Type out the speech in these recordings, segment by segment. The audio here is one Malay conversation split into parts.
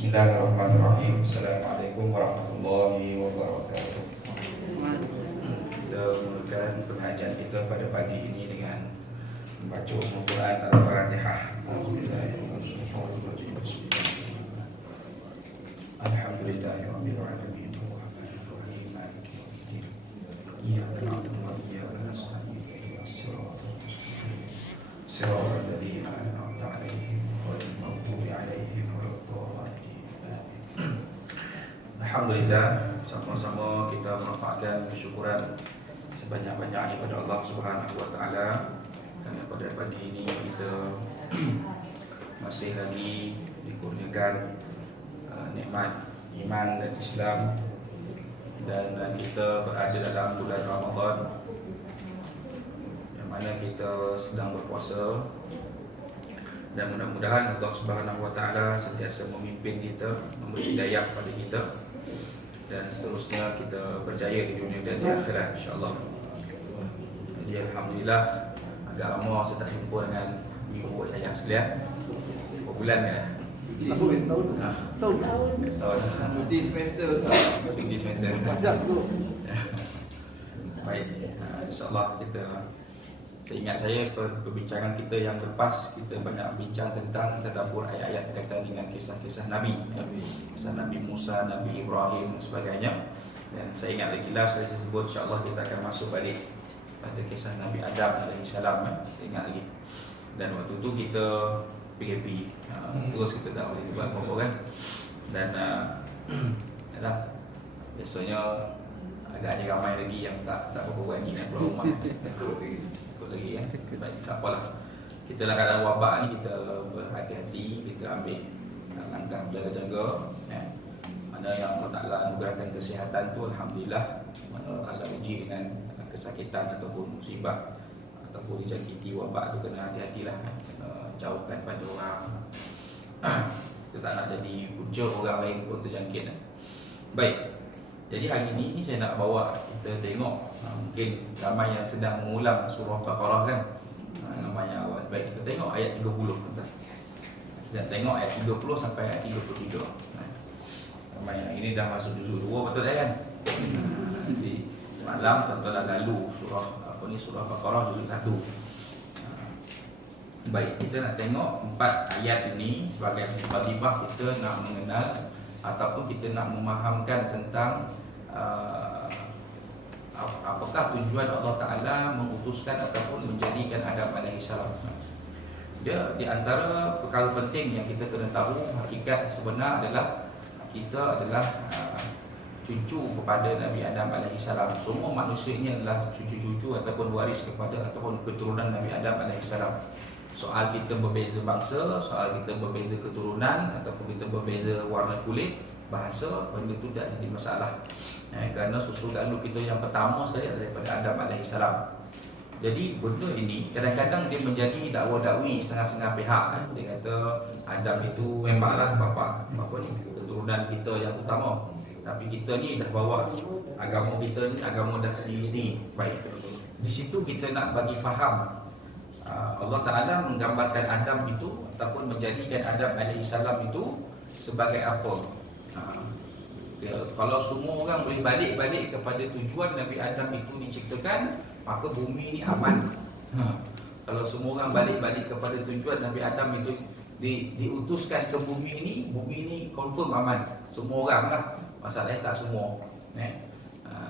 Bismillahirrahmanirrahim. Assalamualaikum warahmatullahi wabarakatuh. Kita mulakan pengajian kita pada pagi ini dengan membaca Quran Al-Fatihah. Alhamdulillahirabbil alamin. Arrahmanirrahim. Maliki yaumiddin. Iyyaka na'budu wa iyyaka nasta'in. Ihdinas siratal mustaqim. Siratal ladzina an'amta 'alaihim ghairil maghdubi 'alaihim waladdallin. Alhamdulillah, sama-sama kita menampakkan kesyukuran sebanyak-banyaknya kepada Allah Subhanahu wa taala kerana pada pagi ini kita masih lagi dikurniakan nikmat iman dan Islam, dan kita berada dalam bulan Ramadan yang mana kita sedang berpuasa, dan mudah-mudahan Allah Subhanahu wa taala sentiasa memimpin kita, memberi hidayah kepada kita, dan seterusnya kita berjaya di dunia dan di akhirat insya-Allah. Jadi alhamdulillah, agak lama saya tak jumpa dengan ibu ayah sekalian. Berapa bulan ya? Setahun. Cuti semester. Baik, insya-Allah kita, seingat saya perbincangan kita yang lepas, kita banyak bincang tentang tadabbur ayat-ayat berkaitan dengan kisah-kisah Nabi, kisah Nabi Musa, Nabi Ibrahim dan sebagainya. Dan saya ingat lagi lah, seperti saya sebut, insya-Allah kita akan masuk balik pada kisah Nabi Adam alaihissalam. Saya ingat lagi. Dan waktu tu kita PKP, terus kita tak boleh buat apa-apa kan. Dan yalah, biasanya agaknya ramai lagi yang tak berapa berani nak keluar rumah. Ikut lagi kan. Baik, tak apalah. Kita dalam keadaan wabak ni, kita berhati-hati, kita ambil langkah berjaga-jaga ya. Mana yang Allah Ta'ala anugerahkan kesihatan tu, alhamdulillah. Mana Allah uji dengan kesakitan ataupun musibah ataupun dijangkiti wabak tu, kena hati-hatilah, kena jauhkan pada orang. Kita tak nak jadi punca orang lain pun terjangkit. Baik, jadi hari ini saya nak bawa kita tengok, mungkin ramai yang sedang mengulang surah Baqarah kan, namanya awal. Baik, kita tengok ayat 30. Kita tengok ayat 30 sampai ayat 33. Ramai yang ini dah masuk juzuk 2, betul tak kan? Jadi semalam tuan-tuan lalu surah surah Baqarah juzuk 1. Baik, kita nak tengok 4 ayat ini sebagai mukadimah kita nak mengenal ataupun kita nak memahamkan tentang apakah tujuan Allah Ta'ala mengutuskan ataupun menjadikan Adam alaihissalam. Dia di antara perkara penting yang kita kena tahu, hakikat sebenar adalah kita adalah cucu kepada Nabi Adam alaihissalam. Semua manusia ini adalah cucu-cucu ataupun waris kepada ataupun keturunan Nabi Adam alaihissalam. Soal kita berbeza bangsa, soal kita berbeza keturunan ataupun kita berbeza warna kulit, bahasa, benda itu tak jadi masalah. Kerana susu lalu kita yang pertama sekali adalah daripada Adam alaihissalam. Jadi benda ini kadang-kadang dia menjadi dakwa-dakwi setengah-setengah pihak. Dia kata Adam itu memanglah bapa ni, keturunan kita yang utama. Tapi kita ni dah bawa agama kita ni, agama dah sendiri-sendiri. Baik, di situ kita nak bagi faham, Allah Ta'ala menggambarkan Adam itu ataupun menjadikan Adam alaihissalam itu sebagai apa? Kalau semua orang boleh balik kepada tujuan Nabi Adam itu diciptakan, maka bumi ini aman. Kalau semua orang balik kepada tujuan Nabi Adam itu diutuskan ke bumi ini confirm aman. Semua orang lah, masalahnya tak semua.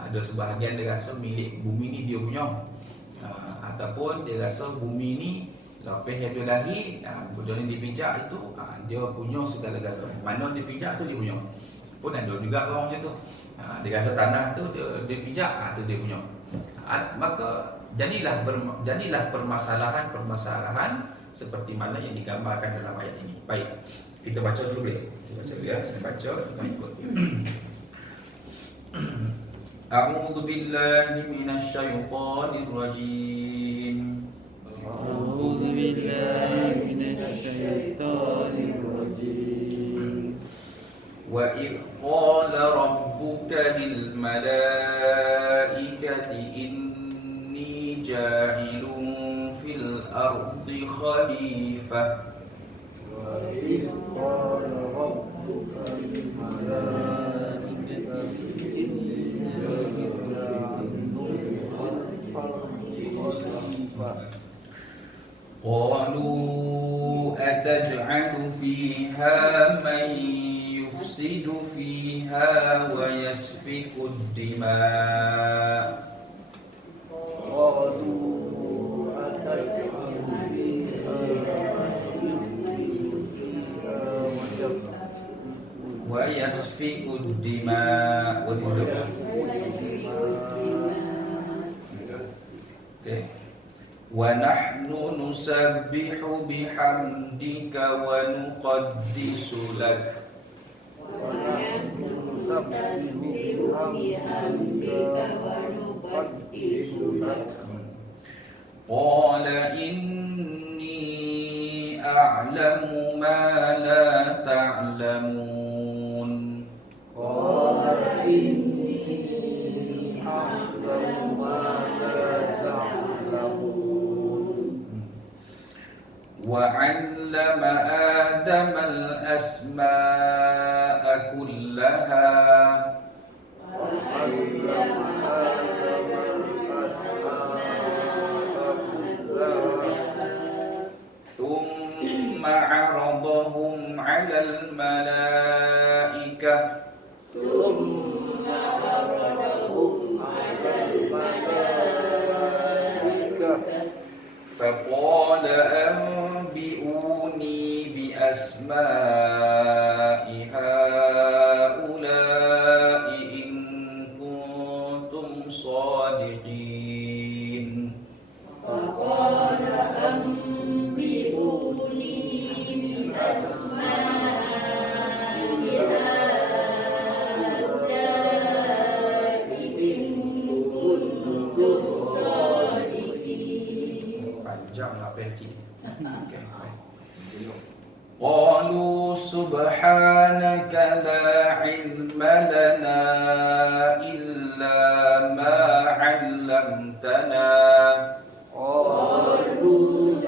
Ada sebahagian dia rasa milik bumi ni dia punya, ataupun dia rasa bumi ni lepas dia lahir, benda ni dipijak itu dia punya segala-gala. Mana dia pijak tu dia punya. Pun ada juga orang macam tu. Dia rasa tanah tu dia pijak, tu dia punya. Maka jadilah permasalahan seperti mana yang digambarkan dalam ayat ini. Baik, kita baca dulu boleh? Kita baca dulu ya. Saya baca, kita ikut. A'udzu billahi minasyaitonir rajim. A'udzu billahi minasyaitonir rajim. Wa idh qala rabbuka lil malaikati inni ja'ilun fil ardi khalifah. Wa idh qala rabbuka قالوا أتجعل فيها من يفسد فيها ويسفك الدماء ويسفك الدماء okay. ونحن نسبح بحمدك ونقدس لك قال إني أعلم ما لا تعلمون وعلم آدم الأسماء كلها ثم عرضهم على الملائكة فقال أنبئوني بأسماء هؤلاء إن كنتم صادقين فقال أنبئوني بأسماء هؤلاء إن كنتم صادقين. Panjanglah peci. Okay. قالوا سبحانك لا علم لنا إلا ما علمتنا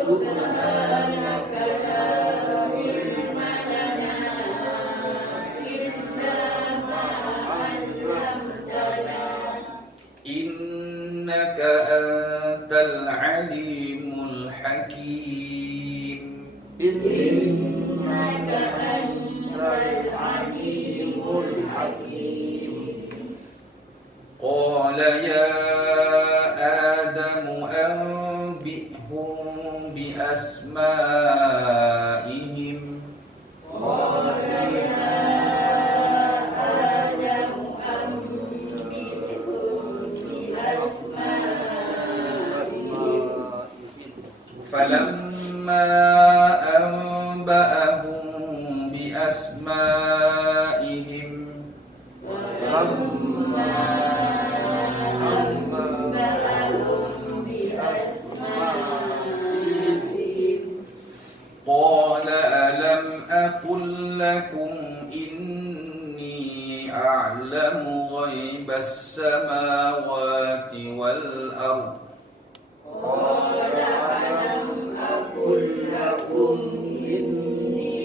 سبحانك لا علم لنا إلا ما علمتنا إنك أنت العليم الحكيم إنك أنت العليم الحكيم. قال يا آدم أنبئهم بأسمائهم قال يا آدم أنبئهم بأسمائهم فلما أنبأهم بأسمائهم قال ألم أقل لكم إني أعلم غيب السماوات والأرض قال ألم أقل لكم إني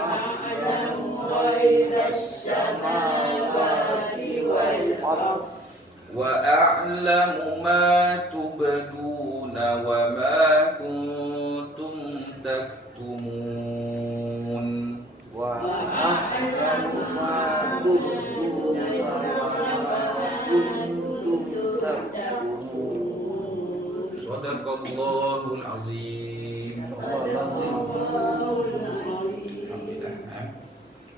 أعلم غيب السماوات والأرض وأعلم ما تبدون وما كنتم تكتمون وأعلم ما تبدون وما كنتم تكتمون. صدق الله العظيم. Alhamdulillah.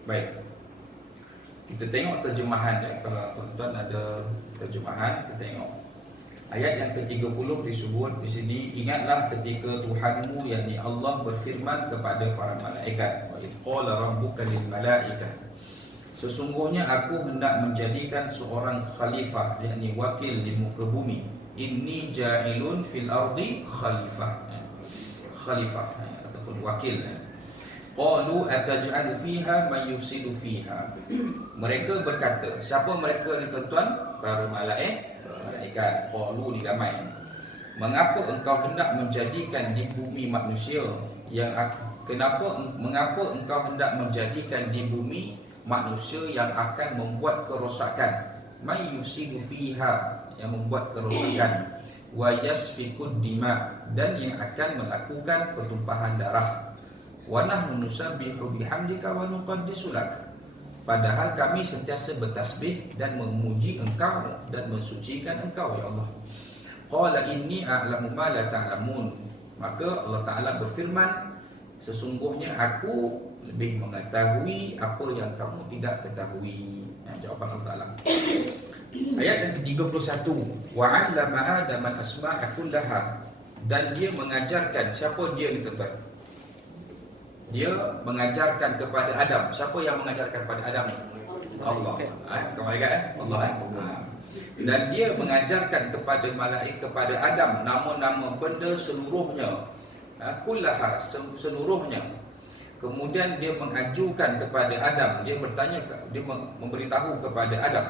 Baik. Kita tengok terjemahan ya. Kalau tuan-tuan ada terjemahan, kita tengok. Ayat yang ke-30 disebut di sini, ingatlah ketika Tuhanmu yakni Allah berfirman kepada para malaikat, wa idh qala rabbuka lil malaikah, sesungguhnya aku hendak menjadikan seorang khalifah yakni wakil di muka bumi, inni ja'ilun fil ardi khalifah, khalifah ataupun wakil. Qalu ataj'alu fiha man yufsidu fiha. Mereka berkata, siapa mereka ni tuan-tuan? Para malaikat. Qalu ni ramai. Mengapa engkau hendak menjadikan di bumi manusia yang mengapa engkau hendak menjadikan di bumi manusia yang akan membuat kerosakan, may yufsidu fiha, yang membuat kerosakan, wa yasfikud dima, dan yang akan melakukan pertumpahan darah, wa nahnu nusabbihu bihamdika wa nuqaddisu lak, padahal kami sentiasa bertasbih dan memuji engkau dan mensucikan engkau ya Allah. Qala inni a'lamu ma la ta'lamun, maka Allah Ta'ala berfirman, sesungguhnya aku lebih mengetahui apa yang kamu tidak ketahui. Jawapan Allah Ta'ala. Ayat yang ke-31, wa 'allama Adam al-asma'a kullaha, dan dia mengajarkan, siapa dia ni tuan-tuan? Dia mengajarkan kepada Adam. Siapa yang mengajarkan kepada Adam ni? Allah. Allah. Dan dia mengajarkan kepada malaikat, kepada Adam, nama-nama benda seluruhnya, kullaha, seluruhnya. Kemudian dia mengajukan kepada Adam, dia bertanya, dia memberitahu kepada Adam,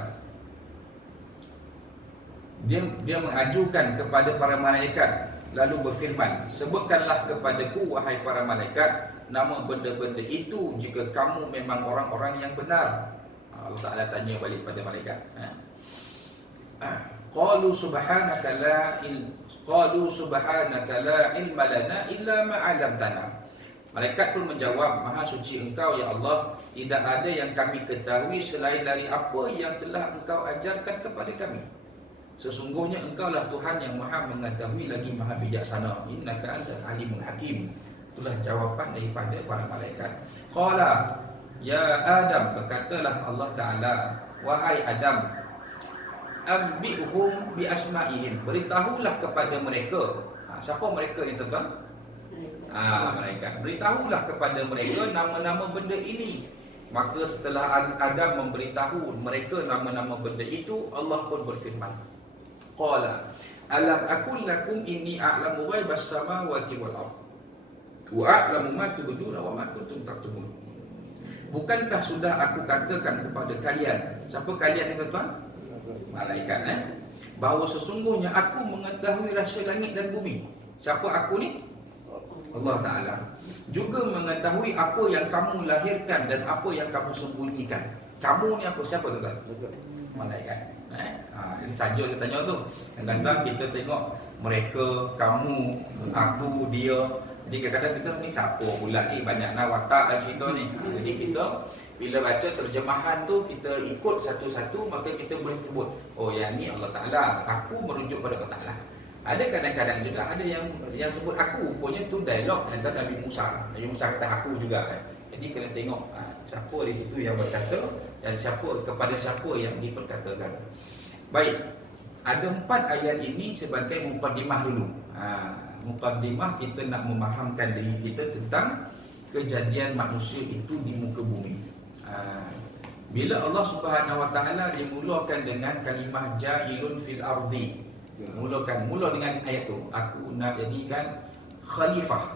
dia mengajukan kepada para malaikat, lalu berfirman, sebutkanlah kepadaku wahai para malaikat nama benda-benda itu jika kamu memang orang-orang yang benar. Allah Ta'ala tanya balik pada malaikat. Qalu subhanaka la ilma lana illa ma 'allamtana. Malaikat pun menjawab, maha suci engkau ya Allah, tidak ada yang kami ketahui selain dari apa yang telah engkau ajarkan kepada kami. Sesungguhnya engkaulah Tuhan yang maha mengetahui lagi maha bijaksana. Innaka antal alimul hakim. Itulah jawapan daripada para malaikat. Qala ya Adam, berkatalah Allah Ta'ala, wahai Adam, ambihum bi asma'ihim, beritahulah kepada mereka. Siapa mereka ni tuan-tuan? Malaikat. Beritahulah kepada mereka nama-nama benda ini. Maka setelah Adam memberitahu mereka nama-nama benda itu, Allah pun berfirman, qala alam aqul lakum inni a'lamu ghaibas samawati wal ardh wa a'lamu ma tubduna wa ma kuntum taktumun. Bukankah sudah aku katakan kepada kalian, siapa kalian ni tuan-tuan? Malaikat, bahawa sesungguhnya aku mengetahui rahsia langit dan bumi. Siapa aku ni? Allah Ta'ala. Juga mengetahui apa yang kamu lahirkan dan apa yang kamu sembunyikan. Kamu ni apa? Siapa tuan-tuan? Malaikat. Ini saja saya tanya tu. Kadang-kadang kita tengok mereka, kamu, aku, dia. Jadi kadang-kadang kita ni siapa pula ni? Banyak nak watak dalam cerita ni. Jadi kita bila baca terjemahan tu, kita ikut satu-satu, maka kita boleh sebut, oh yang ni Allah Ta'ala, aku merujuk pada Allah Ta'ala. Ada kadang-kadang juga ada yang sebut aku, rupanya tu dialog antara Nabi Musa. Nabi Musa kata aku juga. Jadi kena tengok siapa di situ yang berkata dan kepada siapa yang diperkatakan. Baik, ada 4 ayat ini sebagai mukaddimah dulu. Mukaddimah kita nak memahamkan diri kita tentang kejadian manusia itu di muka bumi. Bila Allah Subhanahu Wa Taala dimulakan dengan kalimah ja'ilun fil ardi, mula dengan ayat tu, aku nak jadikan khalifah.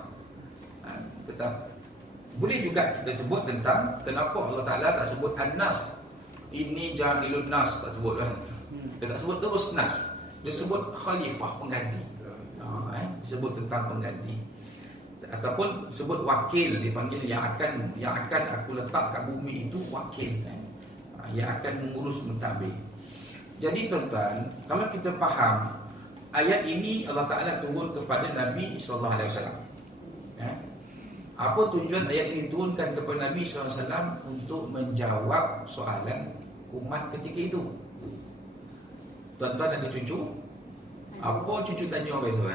Boleh juga kita sebut tentang kenapa Allah Ta'ala tak sebut an-nas, ini ja'ilun nas, tak sebut kan. Dia tak sebut terus nas, dia sebut khalifah, pengganti. Disebut tentang pengganti, ataupun sebut wakil, dipanggil yang akan aku letak kat bumi itu wakil, yang akan mengurus mentadbir. Jadi tuan-tuan, kalau kita faham ayat ini Allah Ta'ala turun kepada Nabi SAW. Apa tujuan ayat ini turunkan kepada Nabi SAW? Untuk menjawab soalan umat ketika itu. Tuan-tuan ada cucu? Apa cucu tanya orang besok?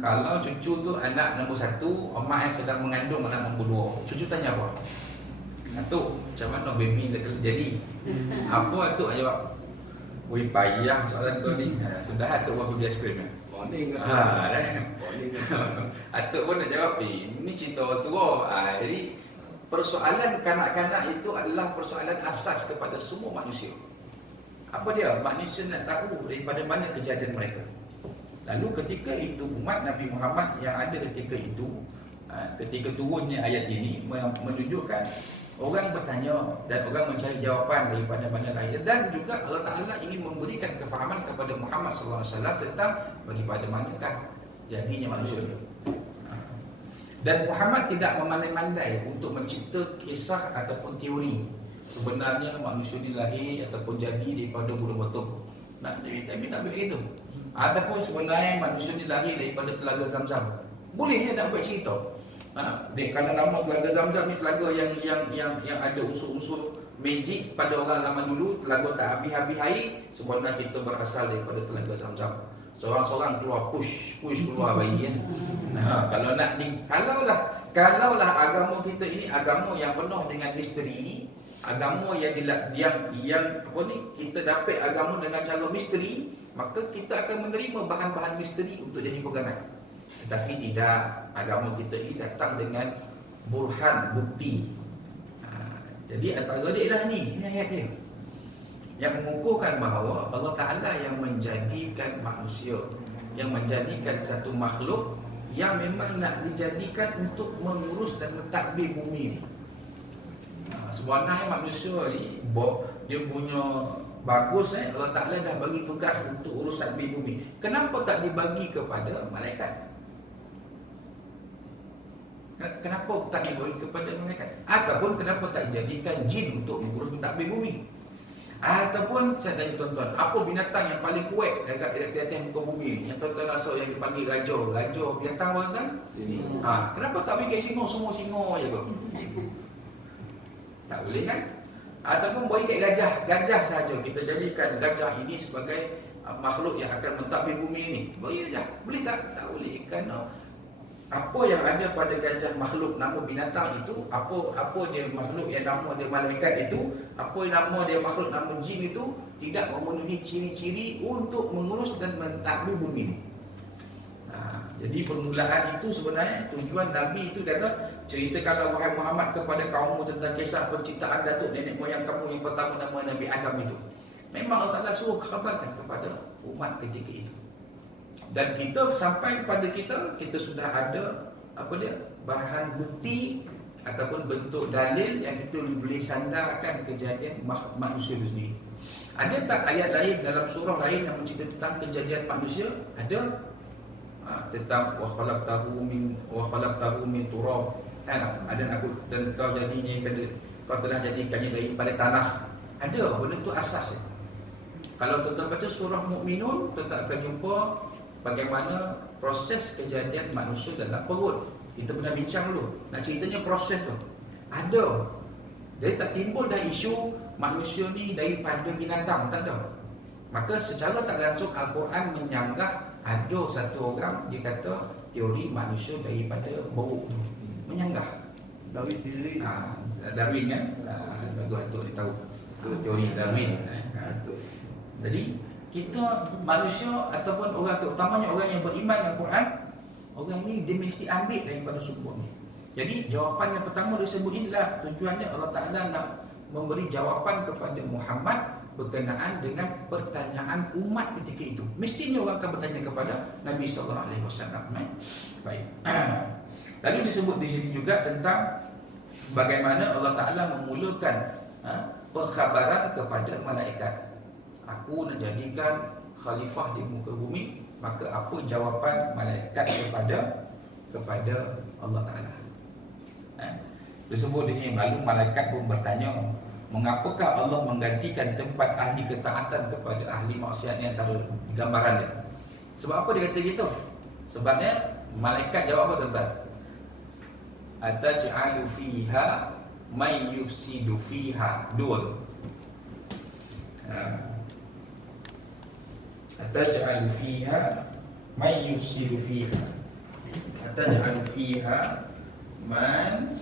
Kalau cucu tu anak nombor 1, emak yang sedang mengandung anak nombor 2, cucu tanya apa? Atuk, macam mana baby jadi? Apa atuk jawab? Wih, payah soalan tu ni. Sudah atuk buat pergi aiskrim. Atuk pun nak jawab, ini cerita tua. Jadi persoalan kanak-kanak itu adalah persoalan asas kepada semua manusia. Apa dia? Manusia nak tahu daripada mana kejadian mereka. Lalu ketika itu umat Nabi Muhammad yang ada ketika itu, ketika turunnya ayat ini menunjukkan orang bertanya dan orang mencari jawapan daripada mana lahir, dan juga Allah Ta'ala ingin memberikan kefahaman kepada Muhammad SAW tentang bagaimana manakah jadinya manusia. Dan Muhammad tidak memandai-mandai untuk mencipta kisah ataupun teori. Sebenarnya manusia ni lahir ataupun jadi daripada bulu betung. Nak tapi tak begitu. Ataupun sebenarnya manusia ni lahir daripada telaga Zam-Zam. Boleh ya nak buat cerita. Kerana nama telaga Zam-Zam ni telaga yang ada unsur-unsur magic pada orang zaman dulu, telaga tak habis-habis air, sebenarnya kita berasal daripada telaga Zam-Zam. Seorang-seorang keluar push keluar bayi ya. Kalaulah agama kita ini agama yang penuh dengan misteri, agama yang apa ni, kita dapat agama dengan cara misteri, maka kita akan menerima bahan-bahan misteri untuk jadi pegangan. Tetapi tidak, agama kita ini datang dengan burhan, bukti. Jadi antara dia ialah ni ayat dia yang mengukuhkan bahawa Allah Ta'ala yang menjadikan manusia, yang menjadikan satu makhluk yang memang nak dijadikan untuk mengurus dan mentadbir bumi ni. Sebenarnya manusia ni dia punya bagus Allah Ta'ala dah bagi tugas untuk urus tadbir bumi. Kenapa tak dibagi kepada malaikat? Kenapa tak dibagi kepada malaikat? Ataupun kenapa tak dijadikan jin untuk mengurus mentadbir bumi? Ataupun saya tanya tuan-tuan, apa binatang yang paling kuat dekat di atas muka bumi yang tuan-tuan rasa yang dipanggil gajah binatang tuan-tuan? Kenapa tak bagi singa, semua singa je ke? Tak boleh kan? Ataupun bagi kat gajah saja, kita jadikan gajah ini sebagai makhluk yang akan mentadbir bumi ini. Boleh aja. Boleh tak? Tak boleh. Kerana apa yang ada pada gajah makhluk nama binatang itu, apa dia makhluk yang nama dia malaikat itu, apa yang nama dia makhluk nama jin itu tidak memenuhi ciri-ciri untuk mengurus dan mentadbir bumi ini. Jadi permulaan itu sebenarnya tujuan Nabi itu kata, ceritakanlah wahai Muhammad kepada kaummu tentang kisah penciptaan datuk nenek moyang kamu yang pertama nama Nabi Adam itu. Memang Allah Ta'ala suruh kabarkan kepada umat ketika itu. Dan kita sampai kepada kita sudah ada bahan bukti ataupun bentuk dalil yang kita boleh sandarkan kejadian manusia itu sendiri. Ada tak ayat lain dalam surah lain yang menceritakan tentang kejadian manusia? Ada. Tentang wa khalaqtahu min turab. Ada aku dan kau telah jadikannya daripada tanah. Ada benda tu asas. Kalau tuan-tuan baca surah Mukminun, tuan-tuan akan jumpa bagaimana proses kejadian manusia dalam perut. Kita pernah bincang dulu. Nak ceritanya proses tu ada. Jadi tak timbul dah isu manusia ni daripada binatang, tak ada. Maka secara tak langsung Al-Quran menyanggah ada satu orang dia kata teori manusia daripada bau tu. Menyanggah. Darwin sendiri. Darwin kan? Bagus untuk dia tahu. Teori Darwin. Jadi kita manusia ataupun orang terutamanya orang yang beriman dengan Quran, orang ni dia mesti ambil daripada sumber ni. Jadi jawapan yang pertama disebut inilah tujuannya Allah Ta'ala nak memberi jawapan kepada Muhammad berkenaan dengan pertanyaan umat ketika itu. Mestinya orang akan bertanya kepada Nabi SAW. Baik. Lalu disebut di sini juga tentang bagaimana Allah Ta'ala memulakan pengkhabaran kepada malaikat. Aku nak jadikan khalifah di muka bumi, maka apa jawapan malaikat kepada Allah Ta'ala? Disebut di sini, lalu malaikat pun bertanya, mengapakah Allah menggantikan tempat ahli ketaatan kepada ahli maksiat ni antara gambaran dia? Sebab apa dia kata gitu? Sebabnya malaikat jawab apa tuan-tuan? Ataj'alu fiha may yufsidu fiha. Dua tu. Ataj'alu fiha may yufsidu fiha. Ataj'alu fiha man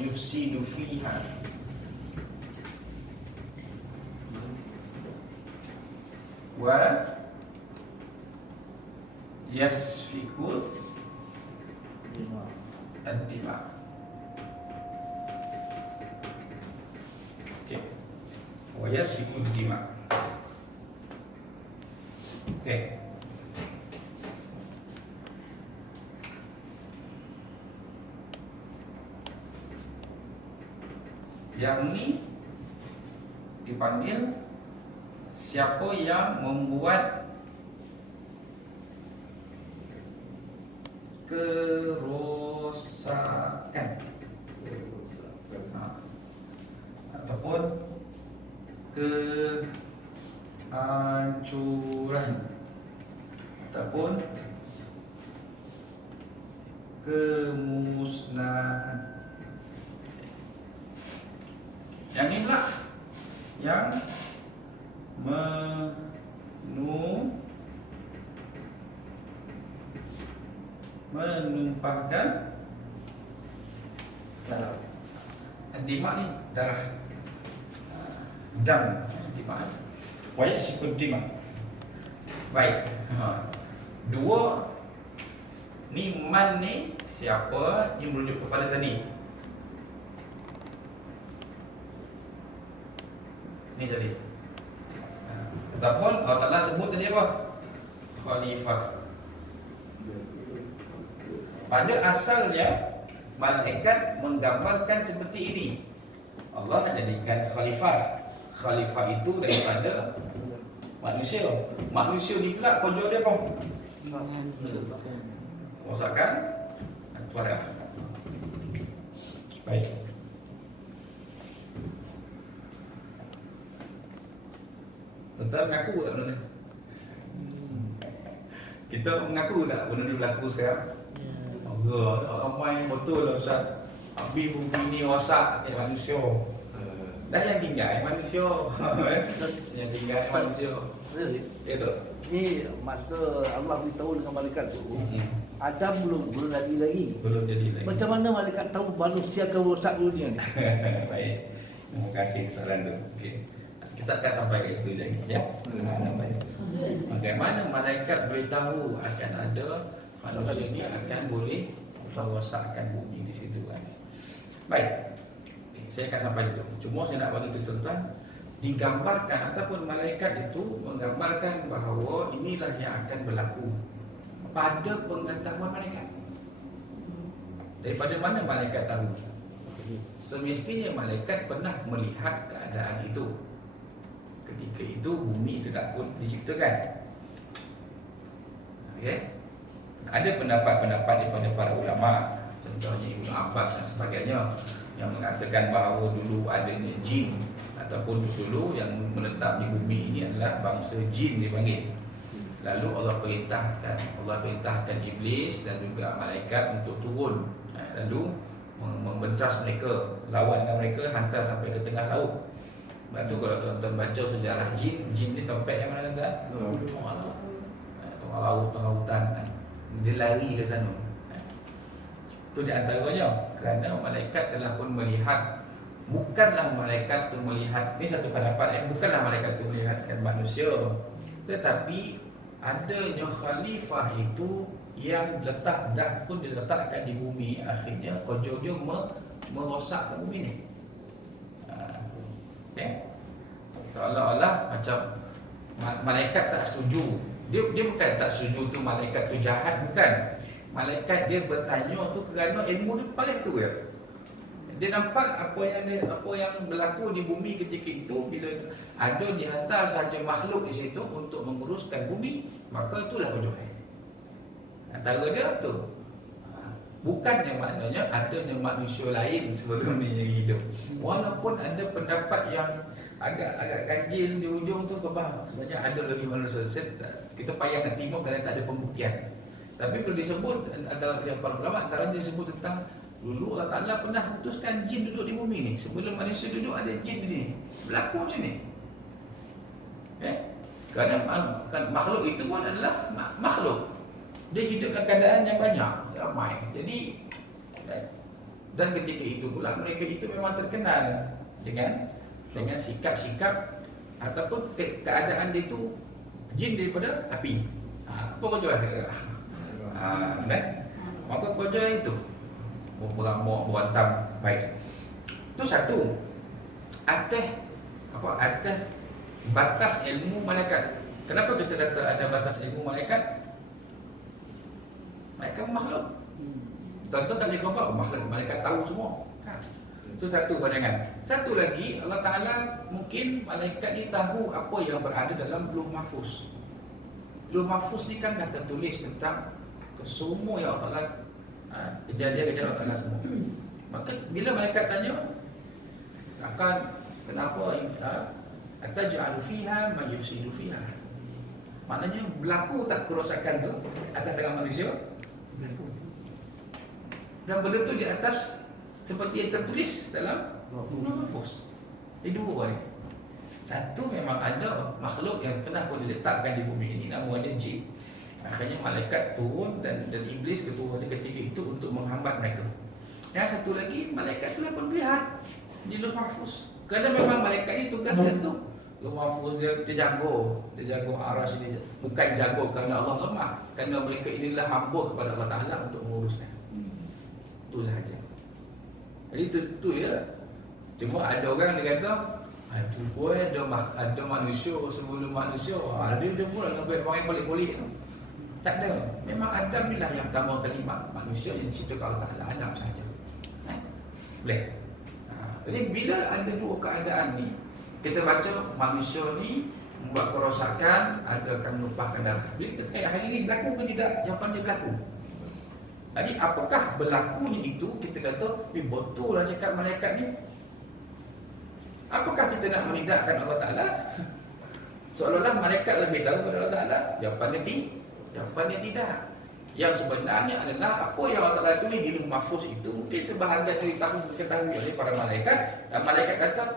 yufsidu fiha wa yasfiku ad-dima. Okey. Wa yasfiku ad-dima. Okey. Yang ni dipanggil siapa yang membuat kerosakan ataupun kehancuran ataupun kemusnahan. Yang ini pula yang menumpahkan darah. Dimak ni darah. Dam dimak. Wa yasfiku dimak. Baik. Dua ni man ni siapa yang merujuk kepada tadi? Ni tadi. Ataupun Allah Ta'ala sebut tadi apa? Khalifah. Pada asalnya malaikat menggambarkan seperti ini. Allah jadikan khalifah. Khalifah itu daripada manusia. Manusia ni pula kerja dia apa? Rosakan suara. Baik. Tuan-tuan mengaku tak benda ni? Kita mengaku tak benda ni berlaku sekarang? Ramai betul lah Ustaz. Habis bumi ni rosak manusia. Dah yang tinggal manusia. Yang tinggal manusia. Ya tu. Ni masa Allah beritahu dengan malaikat tu, Adam belum jadi lagi. Belum jadi lagi. Macam mana malaikat tahu manusia akan rosak dunia ni? Baik. Terima kasih soalan tu. Okey. Kita akan sampai ke situ lagi ya. Sampai situ. Bagaimana malaikat beritahu akan ada manusia ni akan boleh merosakkan bumi di situ kan. Baik. Okay, saya akan sampai situ. Cuma saya nak bagi tuan-tuan digambarkan ataupun malaikat itu menggambarkan bahawa inilah yang akan berlaku pada pengetahuan malaikat. Daripada mana malaikat tahu? Semestinya malaikat pernah melihat keadaan itu. Ketika itu bumi sedang pun diciptakan. Okey. Ada pendapat-pendapat daripada para ulama, contohnya Ibnu Abbas dan sebagainya, yang mengatakan bahawa dulu adanya jin ataupun dulu yang menetap di bumi ini adalah bangsa jin dipanggil. Lalu Allah perintahkan iblis dan juga malaikat untuk turun, lalu membentas mereka, lawan dengan mereka, hantar sampai ke tengah laut. Sebab tu kalau tuan-tuan baca sejarah jin ni tempat yang mana tuan? Tengah laut, tengah hutan. Dia lari ke sana. Itu di antaranya kerana malaikat telah pun melihat. Bukanlah malaikat tu melihat, ni satu pendapat, bukanlah malaikat tu melihatkan manusia, tetapi adanya khalifah itu yang dah pun diletakkan di bumi, akhirnya kerja dia merosakkan bumi ni. Okay. Seolah-olah macam malaikat tak setuju. Dia bukan tak setuju tu malaikat tu jahat, bukan. Malaikat dia bertanya tu kerana ilmu dia paling tu ya. Dia nampak apa yang berlaku di bumi ketika itu, bila ada dihantar sahaja makhluk di situ untuk menguruskan bumi, maka itulah kerja. Antara dia tu. Bukannya maknanya adanya manusia lain sebelum ni yang hidup. Walaupun ada pendapat yang agak ganjil di ujung tu, sebenarnya ada lagi manusia. Kita payah nak timur kerana tak ada pembuktian. Tapi perlu disebut antara para ulama, antara dia disebut tentang dulu Allah Ta'ala pernah putuskan jin duduk di bumi ni. Sebelum manusia duduk ada jin di sini. Berlaku macam ni. Kerana makhluk itu pun adalah makhluk. Dia hidup dalam keadaan yang banyak, ramai. Jadi dan ketika itu pula mereka itu memang terkenal dengan sikap-sikap ataupun keadaan dia itu jin daripada api. Apa kerja dia? Maka kerja itu beramuk, berantam. Baik. Itu satu. Atas batas ilmu malaikat. Kenapa kita kata ada batas ilmu malaikat? Mereka makhluk. Tuan-tuan tak boleh kata makhluk malaikat tahu semua. So satu pandangan. Satu lagi, Allah Ta'ala mungkin malaikat ni tahu apa yang berada dalam Lauh Mahfuz. Lauh Mahfuz ni kan dah tertulis tentang kesemua yang Allah Ta'ala, kejadian-kejadian Allah Ta'ala semua. Maka bila malaikat tanya, akan kenapa ataj'alu fiha ma yufsidu fiha? Maknanya berlaku tak kerosakan tu atas tangan manusia? Berlaku. Dan benda tu di atas seperti yang tertulis dalam Lauh Mahfuz. Ini dua ni. Satu, memang ada makhluk yang telah pun diletakkan di bumi ini, namanya jin. Akhirnya malaikat turun dan iblis ketua ketika itu untuk menghambat mereka. Yang satu lagi, malaikat telah pun lihat di Lauh Mahfuz. Kerana memang malaikat ni tugasnya tu. Lauh Mahfuz dia jago arasy ini. Bukan jago kerana Allah lemah, kerana mereka inilah hamba kepada Allah Ta'ala untuk menguruskan. Itu sahaja. Jadi tu ya. Cuma ada orang dia kata, aduh boy, ada manusia sebelum manusia. Dia pun nak buat balik-balik tu. Tak ada. Memang Adam inilah yang pertama kali manusia yang diciptakan Allah Ta'ala. Adam sahaja. Boleh. Jadi bila ada dua keadaan ni, kita baca manusia ni membuat kerosakan, ada akan menumpahkan darah. Bila kita kata hari ini berlaku ke tidak? Jawapan dia berlaku. Jadi apakah berlakunya itu? Kita kata, betul lah cakap malaikat ni. Apakah kita nak menidakkan Allah Ta'ala? Seolah-olah malaikat lebih tahu kepada Allah Ta'ala. Jawapannya tidak. Yang sebenarnya adalah apa yang Allah Ta'ala tulis di Lauh Mahfuz itu mungkin sebahagian diketahui oleh para malaikat. Dan malaikat kata,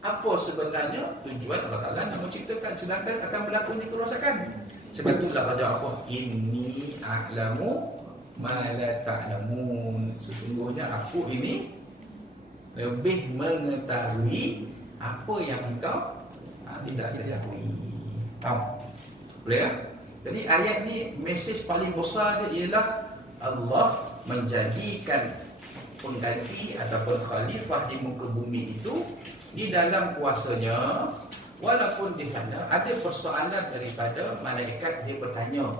apa sebenarnya tujuan Allah Ta'ala nak menciptakan, sedangkan akan berlaku ni kerosakan. Sebab itulah raja apa? Inni a'lamu ma la ta'lamun. Sesungguhnya aku ini lebih mengetahui apa yang engkau tidak ketahui. Faham? Boleh tak? Jadi ayat ni mesej paling besar dia ialah Allah menjadikan pengganti ataupun khalifah di muka bumi itu di dalam kuasanya, walaupun di sana ada persoalan daripada malaikat dia bertanya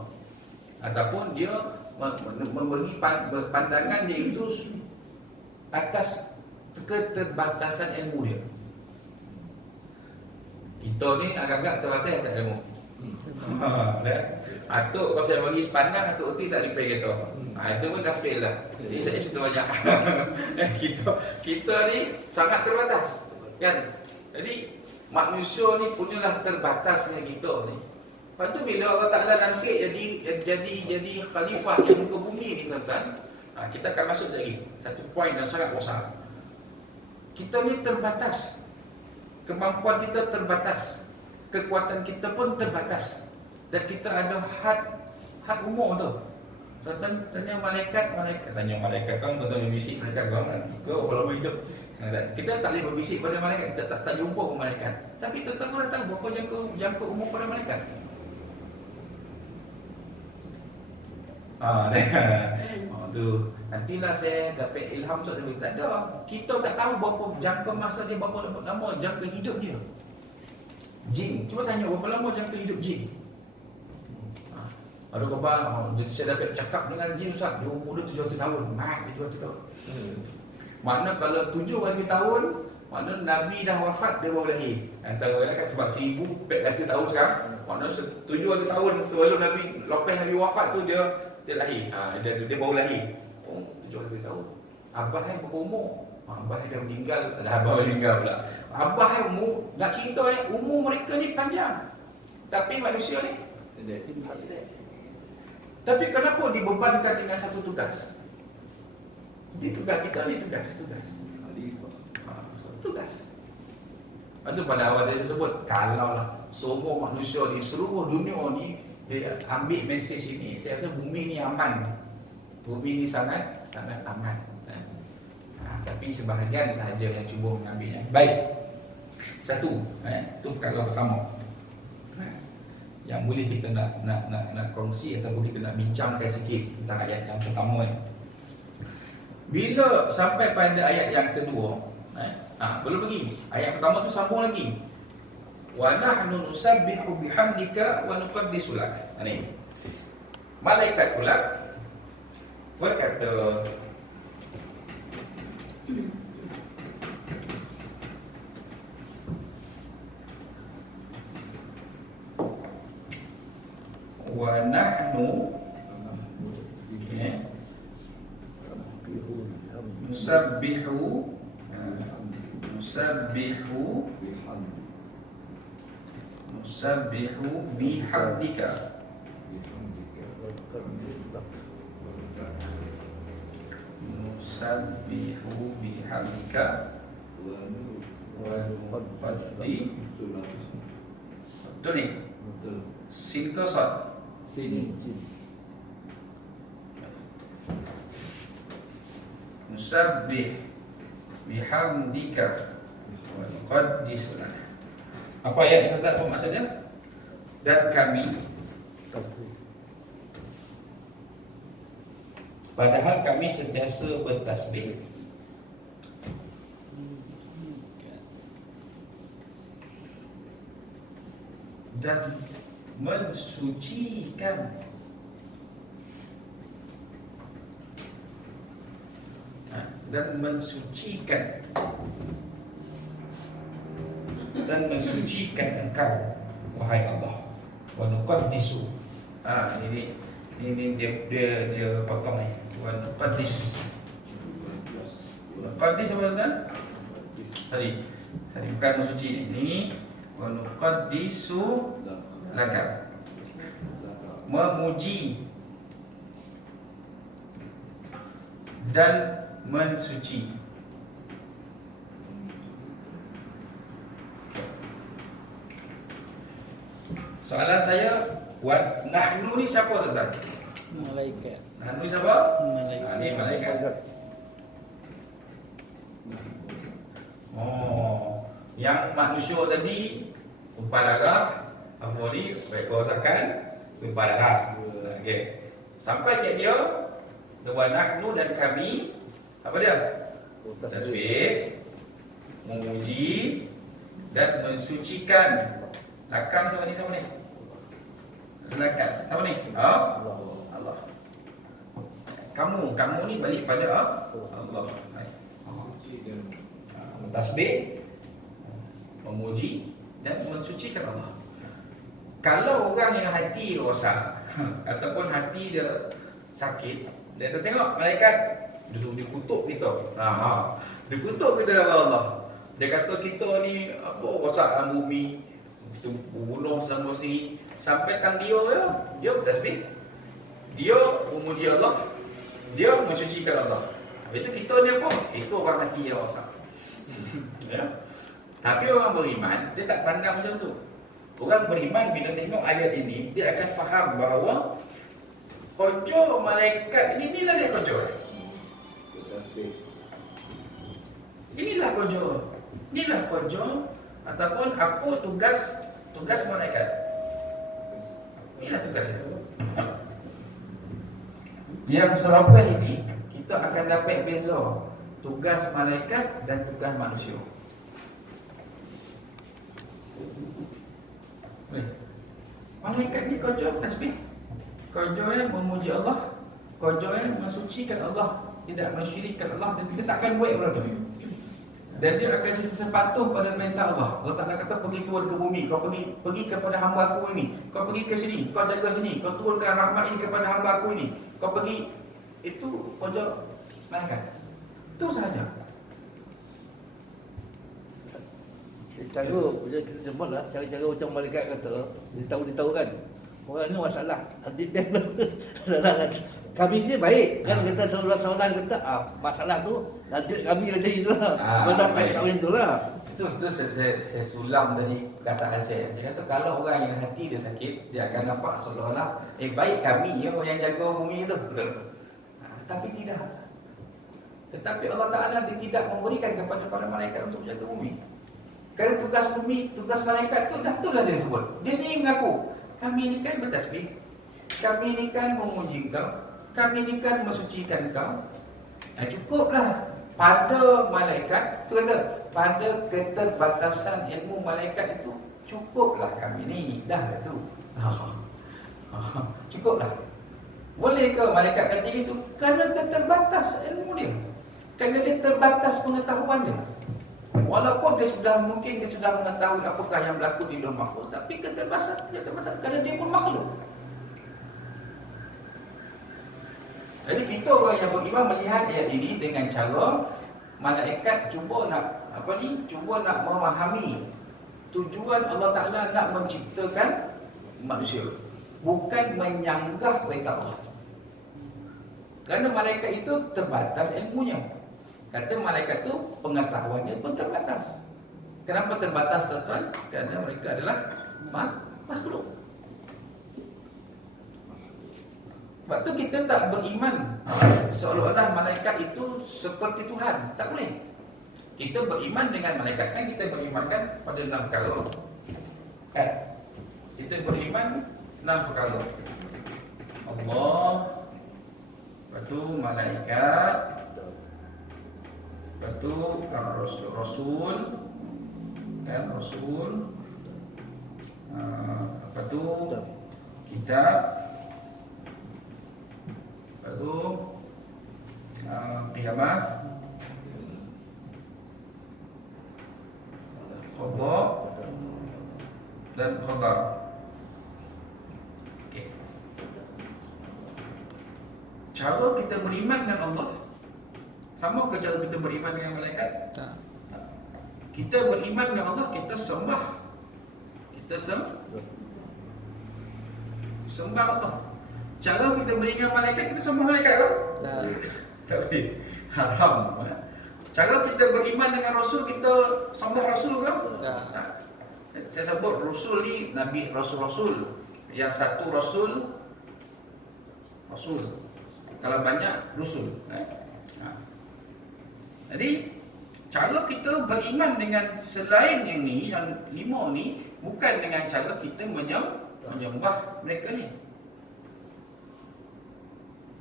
ataupun dia memberi pandangan dia itu atas keterbatasan ilmu dia. Kita ni agak-agak terbatas tak ilmu. Atuk kalau saya bagi sepandang, atuk Uti tak repay kereta. Itu pun dah fail lah. Jadi saya cerita banyak. kita ni sangat terbatas, kan? Jadi manusia ni punyalah terbatasnya kita ni. Lepas tu bila Allah Ta'ala langkit jadi khalifah yang muka bumi ni tuan-tuan, kita akan masuk lagi satu poin yang sangat besar. Kita ni terbatas. Kemampuan kita terbatas. Kekuatan kita pun terbatas. Dan kita ada had umur tu. Tuan-tuan tanya malaikat kan tuan-tuan berbisik malaikat kau kalau hidup. Kita tak boleh berbisik pada malaikat, kita tak jumpa pun malaikat. Tapi tuan-tuan pun dah tahu berapa jangka umur pada malaikat. Tu nantilah saya dapat ilham soal dia. Tak ada. Kita tak tahu berapa jangka masa dia, berapa lama jangka hidup dia. Jin, cuba tanya berapa lama jangka hidup jin. Ada kabar saya dapat cakap dengan jin Ustaz, dia umur dia 700 tahun. 700 tahun. Makna kalau 700 tahun, makna Nabi dah wafat dia baru lahir. Antara kan sebab 1400 tahun sekarang, makna 700 tahun sebelum Nabi, lepas Nabi wafat tu dia lahir. Dia baru lahir. 700 tahun. Abah yang berapa umur? Abah dah meninggal. Abah meninggal pula. Abah yang umur, nak cerita umur mereka ni panjang. Tapi manusia ni tidak. Tapi kenapa dibebankan dengan satu tugas? Ini tugas kita ni, tugas. Lepas tu pada awal dia sebut, kalau lah semua manusia di seluruh dunia ni dia ambil mesej ini, saya rasa bumi ni aman. Bumi ni sangat aman. Tapi sebahagian sahaja yang cuba mengambilnya. Baik. Satu, itu perkara pertama. Yang boleh kita nak kongsi ataupun kita nak bincangkan sikit tentang ayat yang pertama ni. Bila sampai pada ayat yang kedua, belum lagi. Ayat pertama tu sambung lagi. Wa nahnu nusabbihu bihamdika wa nuqaddisu lak. Ini. Malaikat pula berkata, wa nahnu okay. Nusabbihu bihamdika Nusabbihu bihamdika wa nuqaddi. Betul ni? Sin ke sad? Nusabbih bihamdika wa nuqaddis lak. Apa ayat kita tak apa maksudnya? Dan kami, padahal kami sentiasa bertasbih dan mensucikan engkau wahai Allah wa nuqaddisu. Ini dia potong ni wa nuqaddis. Nuqaddis apa tuan? Tadi bukan mensuci ini wa nuqaddisu laka, memuji dan mensuci. Soalan saya, buat nahnu ni siapa tuan? Malaikat. Nahnu siapa? Malaikat. Ni malaikat. Yang manusia tadi tumpah darah, apa ni? Baik kerosakan, tumpah darah. Okey. Sampai ke dia, wa nahnu dan kami, apa dia? Tasbih, memuji dan mensucikan. Lakan siapa ni? Lakan siapa ni? Allah. Kamu ni balik pada Allah. Tasbih, memuji dan mensucikan Allah. Kalau orang yang hati rosak ataupun hati dia sakit, dia tengok malaikat dia kutuk kita. Dia kutuk kita dalam Allah. Dia kata kita ni apa rosak dalam bumi, kita bunuh sama sini. Sampai tang dia bertasbih, dia memuji Allah, dia mensucikan Allah. Itu kita ni apa? Itu orang hati yang rosak. Ya. Tapi orang beriman, dia tak pandang macam tu. Orang beriman bila tengok ayat ini, dia akan faham bahawa kerja malaikat ini, inilah dia kerja. Inilah kerja ataupun apa tugas malaikat. Inilah tugas dia. Yang selepas ini kita akan dapat beza tugas malaikat dan tugas manusia. Malaikat ni kerja tasbih, kerja yang memuji Allah, kerja yang mensucikan Allah, tidak mensyirikkan Allah, dan kita takkan buat benda tu. Dan dia akan sentiasa patuh pada perintah Allah. Allah Ta'ala kata pergi turun ke bumi, kau pergi kepada hamba aku ini, kau pergi ke sini, kau jaga sini, kau turunkan rahmat ini kepada hamba aku ini, kau pergi. Itu kerja malaikat. Itu sahaja. Cara sebut lah, cara-cara macam malaikat kata, dia tahu kan. Orang ni masalah. Dia kami ni baik kan, kata saudara-saudara kata masalah tu nanti kami ada itulah. Mendapat kahwin itulah. Itu saya sulam tadi perkataan saya. Saya kata kalau orang yang hati dia sakit, dia akan nampak seolah-olah baik kami yang jaga bumi itu. Betul. Tapi tidak. Tetapi Allah Ta'ala tidak memberikan kepada para malaikat untuk menjaga bumi. Kerana tugas bumi, tugas malaikat tu dah dia sebut. Dia sendiri mengaku, kami ni kan bertasbih, kami ni kan memuji kau, kami ni kan mensucikan kau. Cukuplah. Pada malaikat, tu kata, pada keterbatasan ilmu malaikat itu, cukuplah kami ni. Dah lah tu. Cukuplah. Boleh ke malaikat kata itu? Kerana terbatas ilmu dia. Kerana dia terbatas pengetahuan dia. Walaupun dia sudah mengetahui apakah yang berlaku di Lauh Mahfuz, tapi keterbatasan kerana dia pun makhluk. Jadi kita orang yang beriman melihat ayat ini dengan cara malaikat cuba nak cuba nak memahami tujuan Allah Ta'ala nak menciptakan manusia, bukan menyanggah perintah Allah. Kerana malaikat itu terbatas ilmunya. Kata malaikat itu pengetahuannya pun terbatas. Kenapa terbatas, tuan-tuan? Kerana mereka adalah makhluk. Sebab tu kita tak beriman seolah-olah malaikat itu seperti Tuhan. Tak boleh. Kita beriman dengan malaikat kan, kita berimankan pada 6 perkara. Kan? Kita beriman 6 perkara. Allah, lepas tu malaikat, lepas tu Rasul, kan, Rasul, lepas tu kitab, lepas tu kiamat, qada dan khabar. Okey. Cara kita beriman dengan Allah sama ke cara kita beriman dengan malaikat? Tak. Kita beriman dengan Allah, kita sembah. Kita sembah Allah. Cara kita beriman dengan malaikat, kita sembah malaikat ke? Tak. Tak boleh. Haram. Cara kita beriman dengan Rasul, kita sembah Rasul ke? Tak. Saya sebut Rasul ni, Nabi, Rasul-Rasul. Yang satu Rasul. Kalau banyak, Rasul. Jadi, cara kita beriman dengan selain yang ni, yang 5 ni, bukan dengan cara kita menyembah mereka ni.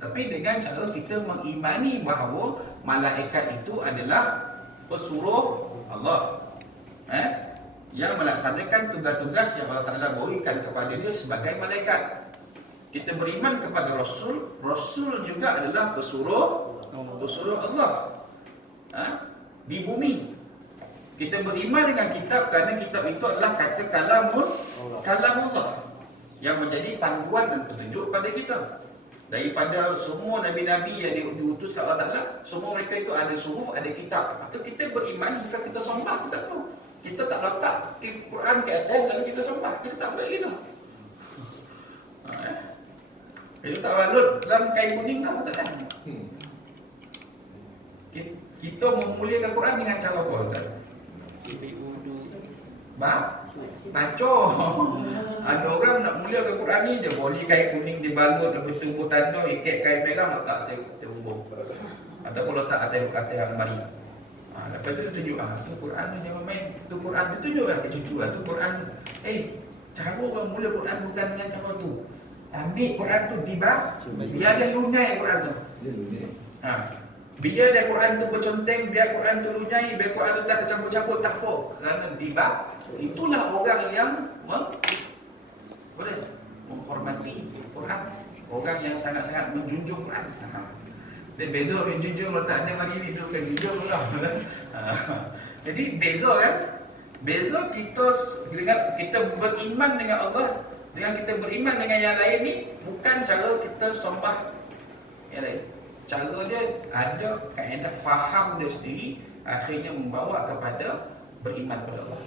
Tapi dengan cara kita mengimani bahawa malaikat itu adalah pesuruh Allah, yang melaksanakan tugas-tugas yang Allah Ta'ala berikan kepada dia sebagai malaikat. Kita beriman kepada Rasul. Rasul juga adalah pesuruh Allah di bumi. Kita beriman dengan kitab kerana kitab itu adalah kata kalamullah yang menjadi panduan dan petunjuk pada kita. Daripada semua nabi-nabi yang diutus ke Allah Ta'ala, semua mereka itu ada suhuf, ada kitab. Maka kita beriman, jika kita sembah kitab tu. Kita tak letak Quran ke atas lalu kita sembah. Kita tak boleh gitu. Kita tak balut dalam kain kuning dah, tak kan? Kita memuliakan Quran dengan cara apa, tuan? Baca. Ada orang nak muliakan Quran ni, dia boleh kain kuning dibalut, lepas tu buat tanda, ikat kain merah, letak atas bumbung. Ataupun letak atas almari. Lepas tu dia tunjuk, tu Quran tu jangan main. Tu Quran tu tunjuk ke cucu, tu Quran tu. Cara orang mula Quran bukan dengan cara tu. Ambil Quran tu biar dia lunyai Quran tu. Biar dia Quran tu berconteng, biar Quran tu lunyai, biar Quran tu tak tercampur-campur, tak apa. Kerana itulah orang yang menghormati Quran. Orang yang sangat-sangat menjunjung Quran. Dia beza menjunjung letaknya mari ni, tu kan junjung lah. Jadi beza kan? Beza kita dengan kita beriman dengan Allah, dengan kita beriman dengan yang lain ni, bukan cara kita sembah yang lain. Cara dia ada kaedah faham dia sendiri, akhirnya membawa kepada beriman kepada Allah.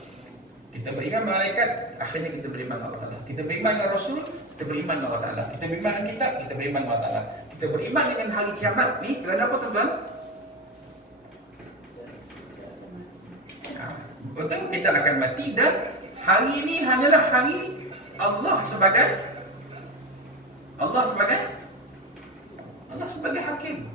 Kita beriman malaikat, akhirnya kita beriman kepada Allah Ta'ala. Kita beriman dengan Rasul, kita beriman kepada Allah Ta'ala. Kita beriman dengan kitab, kita beriman kepada Allah Ta'ala. Kita beriman dengan hari kiamat ni, kerana apa tuan-tuan? Betul, kita akan mati dan hari ini hanyalah hari Allah sebagai hakim.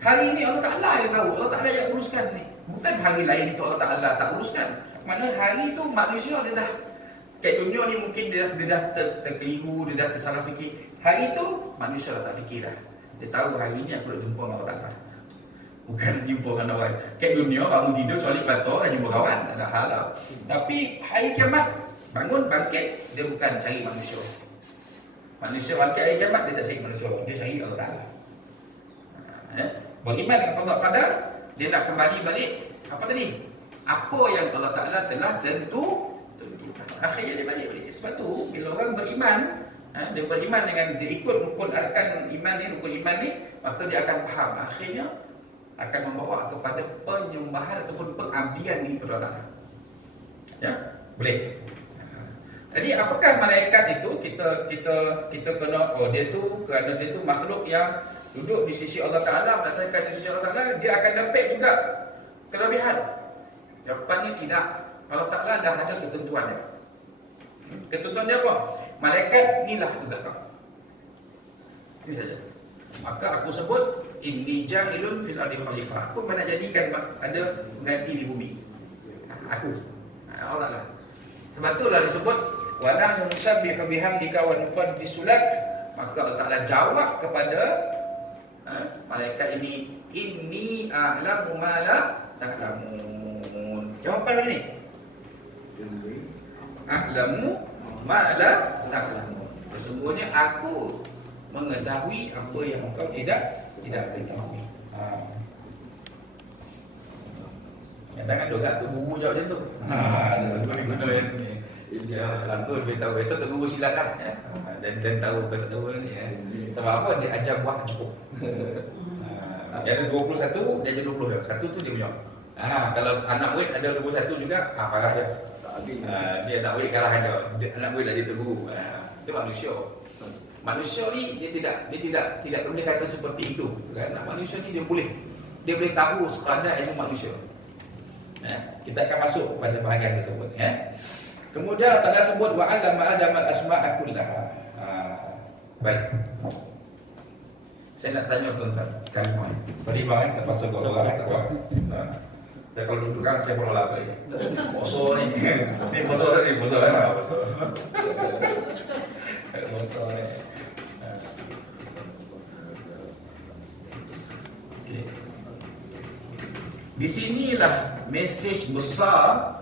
Hari ini Allah Ta'ala yang tahu, Allah Ta'ala yang uruskan ni. Bukan hari lain itu Allah Ta'ala tak uruskan. Mana hari itu manusia dia dah, kat dunia ni mungkin dia dah terkeliru, dia dah tersalah fikir. Hari itu manusia dah tak fikir dah. Dia tahu hari ini aku nak jumpa dengan Allah Ta'ala. Bukan jumpa dengan orang. Kat dunia bangun tidur solik batuk dan jumpa kawan, tak ada hal lah. Tapi hari kiamat, bangun bangkit, dia bukan cari manusia. Manusia bangkit hari kiamat, dia tak cari manusia, dia cari Allah Ta'ala. Beriman dengan Allah pada, dia nak kembali balik apa tadi? Apa yang Allah Ta'ala telah tentukan. Akhirnya dia balik. Sebab tu bila orang beriman, Dia beriman dengan, dia ikut rukun arkan iman ni, rukun iman ni, maka dia akan faham. Akhirnya akan membawa kepada penyembahan ataupun pengabdian ni kepada Allah. Ya, boleh. Jadi apakah malaikat itu? Kita kena, oh dia tu kerana dia tu makhluk yang duduk di sisi Allah Taala, melaksanakan di sisi Allah Taala, dia akan dapat juga kelebihan. Jawapannya tidak. Allah Taala dah ada ketentuan dia. Ketentuan dia apa? Malaikat inilah tugas kau. Ini saja. Maka aku sebut inni ja'ilun fil ardi khalifah. Aku nak jadikan ada ganti di bumi. Aku. Allah lah. Sebab itulah disebut wa nahnu nusabbihu bihamdika wa nuqaddisu lak. Maka Allah Taala jawab kepada malaikat ini, inni a'lamu ma la ta'lamun. Jawapan ini. A'lamu ma la ta'lamun. Sesungguhnya aku mengetahui apa yang engkau tidak ketahui. Jangan doa tu guru jawab macam tu. Guru guna yang ni. Dia langsung lebih tahu. Besok tu guru silat lah. Dan tahu ke tak tahu ni. Sebab apa? Dia ajar buah cukup. Dia ada 21, dia ajar 20 je. Satu tu dia punya. Kalau anak murid ada 21 juga, parah dia. Dia tak boleh kalah dia. Anak murid lah dia tu guru. Itu manusia. Manusia ni dia tidak boleh kata seperti itu. Kan? Manusia ni dia boleh tahu sekadar ilmu manusia. Kita akan masuk pada bahagian tersebut. Kemudian Allah Taala sebut wa 'allama Adam al-asma'a kullaha. Baik. Saya nak tanya tuan-tuan kalimah. Sorry bang, terpaksa kau orang. Saya kalau duduk kan saya boleh lapar ni. Bosor ni. Ni bosor tadi, bosor kan. Bosor ni. Okey. Di sinilah mesej besar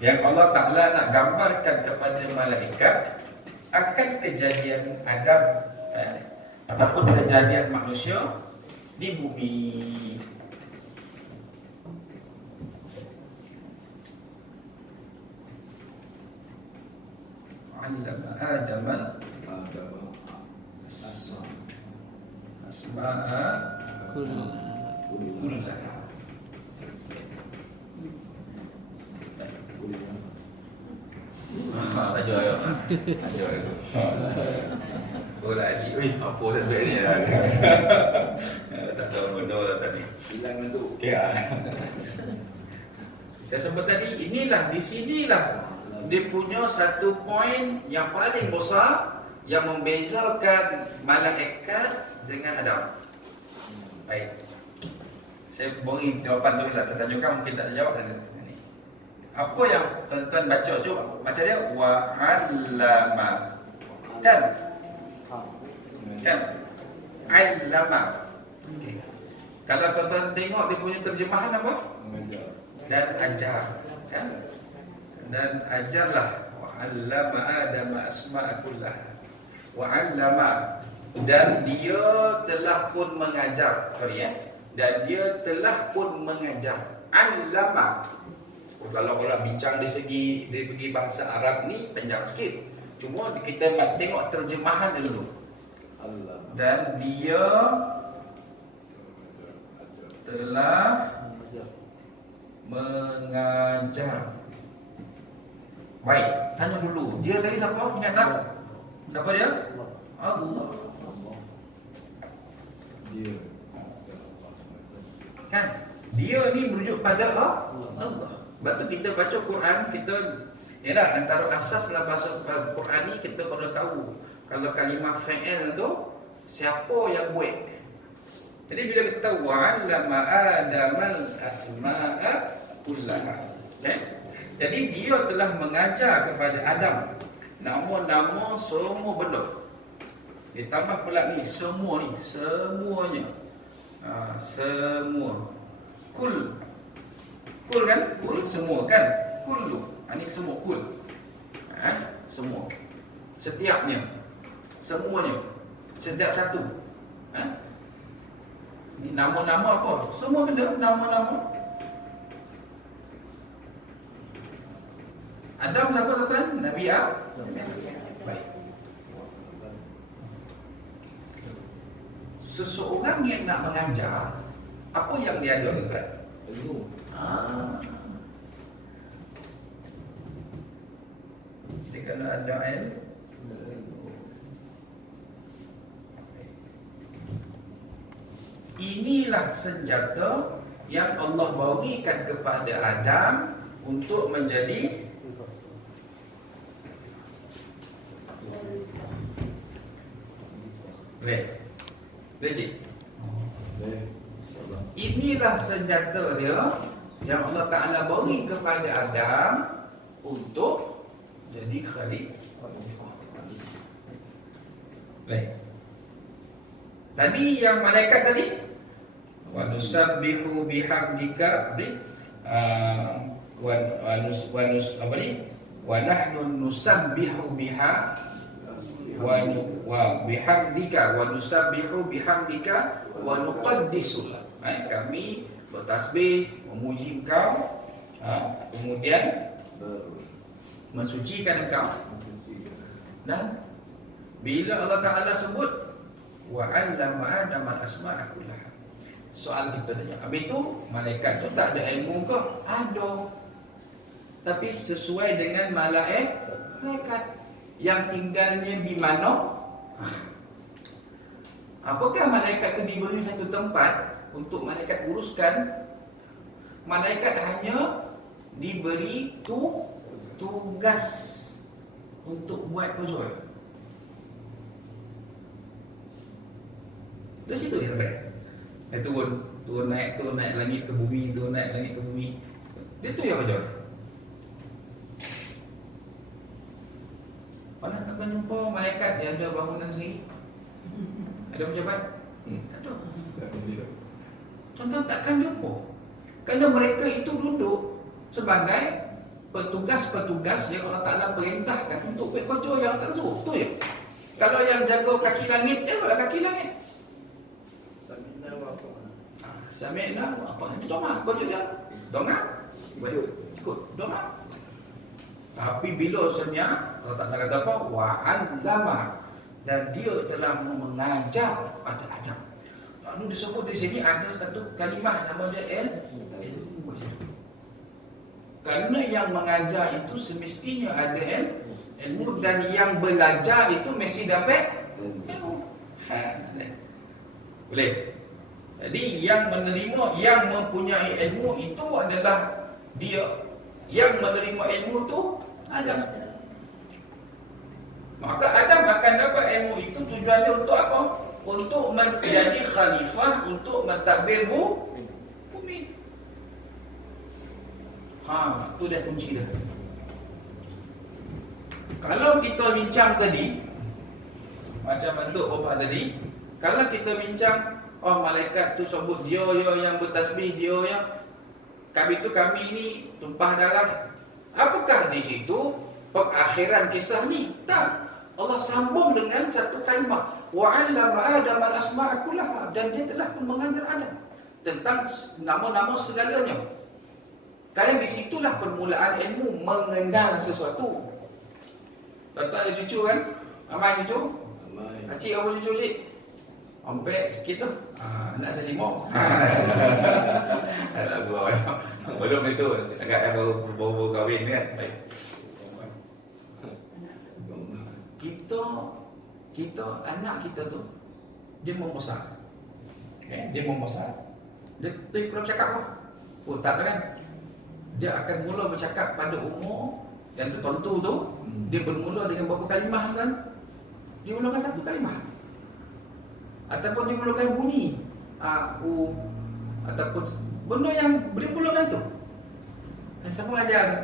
yang Allah Ta'ala nak gambarkan kepada malaikat akan kejadian Adam ataupun kejadian manusia di bumi. Allama Adam asma'a kullaha. Ayo. Bola cik, apa sampai ni lah. Tak tahu benda lah tadi. Hilang tu. Ya. Saya sebut tadi, di sinilah dia punya satu poin yang paling besar yang membezakan malaikat dengan Adam. Baik. Saya beri jawapan dulu lah. Tertanyakan mungkin tak ada jawab kan. Apa yang tuan-tuan baca? Cuba baca dia wa 'allama. Kan? 'Allama. Okey. Kalau tuan-tuan tengok dia punya terjemahan apa? Mengajar. Dan ajar, kan? Dan ajarlah wa 'allama Adam asma'a kullaha. Wa 'allama, dan dia telah pun mengajar. Dan dia telah pun mengajar. 'Allama. Kalau orang bincang dari segi bahasa Arab ni panjang sikit. Cuma kita tengok terjemahan dulu. Dan dia telah mengajar. Baik, tanya dulu. Dia tadi siapa? Ingat tak? Siapa dia? Allah. Dia. Kan? Dia ni merujuk pada Allah. Sebab tu kita baca Quran, kita antara asas dalam bahasa Quran ni kita perlu tahu kalau kalimah fa'il tu siapa yang buat. Jadi bila kita tahu wa'allama Adamal asma'a kullaha. Jadi dia telah mengajar kepada Adam nama-nama semua benda. Ditambah pula ni semua ni, semuanya. Semua. Kul kan? Kul semua kan? Kullu. Ini semua kul. Semua. Setiapnya. Semuanya. Setiap satu. Ini nama-nama apa? Semua benda nama-nama. Adam siapa tuan? Nabi Baik. seseorang yang nak mengajar, apa yang dia ada tuan? Ilmu. Jadi kalau ada inilah senjata yang Allah berikan kepada Adam untuk menjadi cik. Inilah senjata dia yang Allah Ta'ala beri kepada Adam untuk jadi khalifah. Baik. Tadi yang malaikat tadi, wa nusabbihu bihamdika wa nahnu nusabbihu bihamdika wa nusabbihu bihamdika wa nuqaddisu lak. Kami bertasbih memuji engkau, kemudian mensucikan engkau. Dan bila Allah Ta'ala sebut wa 'allama Adam al-asma'a kullaha, soal kita tanya, habis tu malaikat tu tak ada ilmu ke? Ada, tapi sesuai dengan malaikat yang tinggalnya di mana. Apakah malaikat itu diberi satu tempat untuk malaikat uruskan? Malaikat hanya diberi tugas untuk buat kerja. Dari situ dia sampai. Dia turun naik langit ke bumi, turun naik langit ke bumi. Dia tu yang kerja. Pernah tak jumpa malaikat yang ada bangunan sendiri? Ada pejabat? Tak ada. Tuan-tuan takkan jumpa. Kerana mereka itu duduk sebagai petugas-petugas yang Allah Ta'ala perintahkan untuk buat kerja yang tak suruh. Tu je. Kalau yang jaga kaki langit, dia buat kaki langit. Sami'na wa ata'na. Doma, kau juga. Doma. Ikut. Doma. Tapi bila senyap, Allah Ta'ala kata apa? Wa 'allama. Dan dia telah mengajar pada Adam. Lalu disebut di sini ada satu kalimah nama dia ilmu. Kerana yang mengajar itu semestinya ada ilmu, dan yang belajar itu mesti dapat ilmu. Boleh. Jadi yang menerima, yang mempunyai ilmu itu adalah dia. Yang menerima ilmu itu Adam. Maka Adam akan dapat ilmu itu, tujuannya untuk apa? Untuk menjadi khalifah, untuk mentadbir bumi. Tu dah kunci dah. Kalau kita bincang tadi, macam bentuk obat tadi, kalau kita bincang, malaikat tu sebut dia yang bertasbih, dia yang kami ini tumpah darah. Apakah di situ pengakhiran kisah ni? Tak. Allah sambung dengan satu kalimah, wa 'allama Adam al-asma'a kullaha, dan dia telah mengajar Adam tentang nama-nama segalanya. Kerana di situlah permulaan ilmu mengenal sesuatu. Tak ada cucu kan? Amai cucu? Cik apa cucu cik? Ampe sikit tu. Anak saya 5. Anak gua. Belum itu, agak baru kahwin kan. Baik. Kita anak kita tu dia membesar. Dia membesar. Dia kalau bercakap apa? Tak ada kan? Dia akan mula bercakap pada umur yang tertentu tu. Dia bermula dengan berapa kalimah kan? Dia mulakan satu kalimah. Ataupun dia mulakan bunyi u, ataupun benda yang boleh mulakan tu. Dan siapa ajar tu?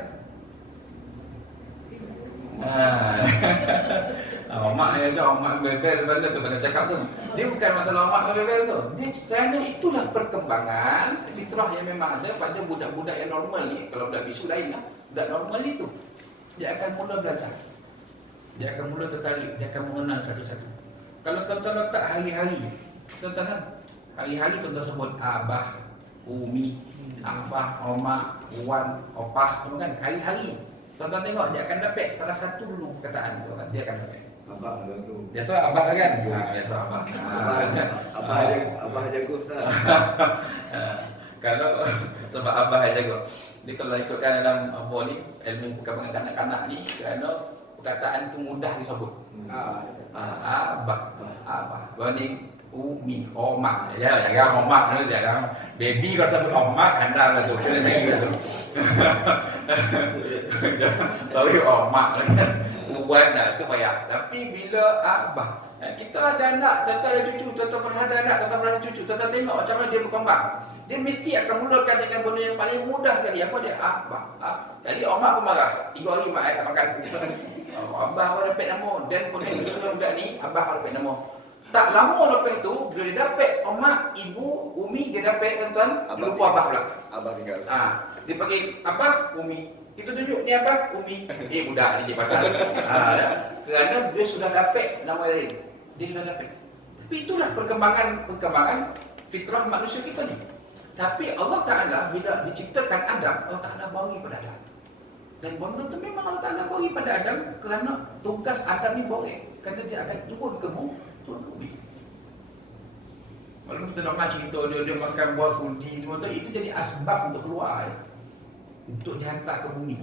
Mak yang ajar, mak bebel benda tu, benda cakap tu. Dia bukan masalah mak bebel tu. Dia kerana itulah perkembangan fitrah yang memang ada pada budak-budak yang normal ni. Kalau budak bisu lain lah. Budak normal itu, dia akan mula belajar. Dia akan mula tertarik, dia akan mengenal satu-satu. Kalau tuan-tuan letak hari-hari, tuan-tuan hari-hari tuan-tuan sebut abah, umi, abah, omak, wan, opah, kan? Hari-hari. Tuan-tuan tengok, dia akan dapat salah satu dulu perkataan tu, dia akan dapat. Abah ganggu. Biasa abah kan? Biasa abah. Abah jago Ustaz. Kalau sebab abah aja kok. Jadi kalau ikutkan dalam apa ni ilmu perkembangan kanak-kanak ni, kerana perkataan tu mudah disebut. Abah. Banding umi, omak. Ya, jangan omak, jangan. Baby kalau sebut omak anda betul. Kena cari betul. Tahu omak kan. Uban dah tu payah. Tapi bila abah, kita ada anak, tuan-tuan ada cucu, tuan-tuan pernah ada anak, tuan-tuan pernah ada cucu, tuan-tuan tengok macam mana dia berkembang. Dia mesti akan mulakan dengan benda yang paling mudah sekali. Apa dia? Abah. Jadi omak pun marah. 3 hari mak tak makan. Abah baru dapat nama. Dan pengen sudah budak ni, abah baru dapat nama. Tak lama lepas tu, bila dia dapat omak, ibu, umi, dia dapat tuan-tuan, lupa abah pula. Abah tinggal. Dia panggil abah, umi. Kita tunjuk ni apa? Umi. Budak ni cik pasal. Kerana dia sudah dapat nama lain. Dia sudah dapat. Tapi itulah perkembangan fitrah manusia kita ni. Tapi Allah Ta'ala bila diciptakan Adam, Allah Ta'ala bagi pada Adam. Dan benda tu memang Allah Ta'ala bagi pada Adam kerana tugas Adam ni boleh. Kerana dia akan turun ke bumi. Kalau kita nak cerita dia makan buah kundi semua tu, itu jadi asbab untuk keluar. Untuk dihantar ke bumi.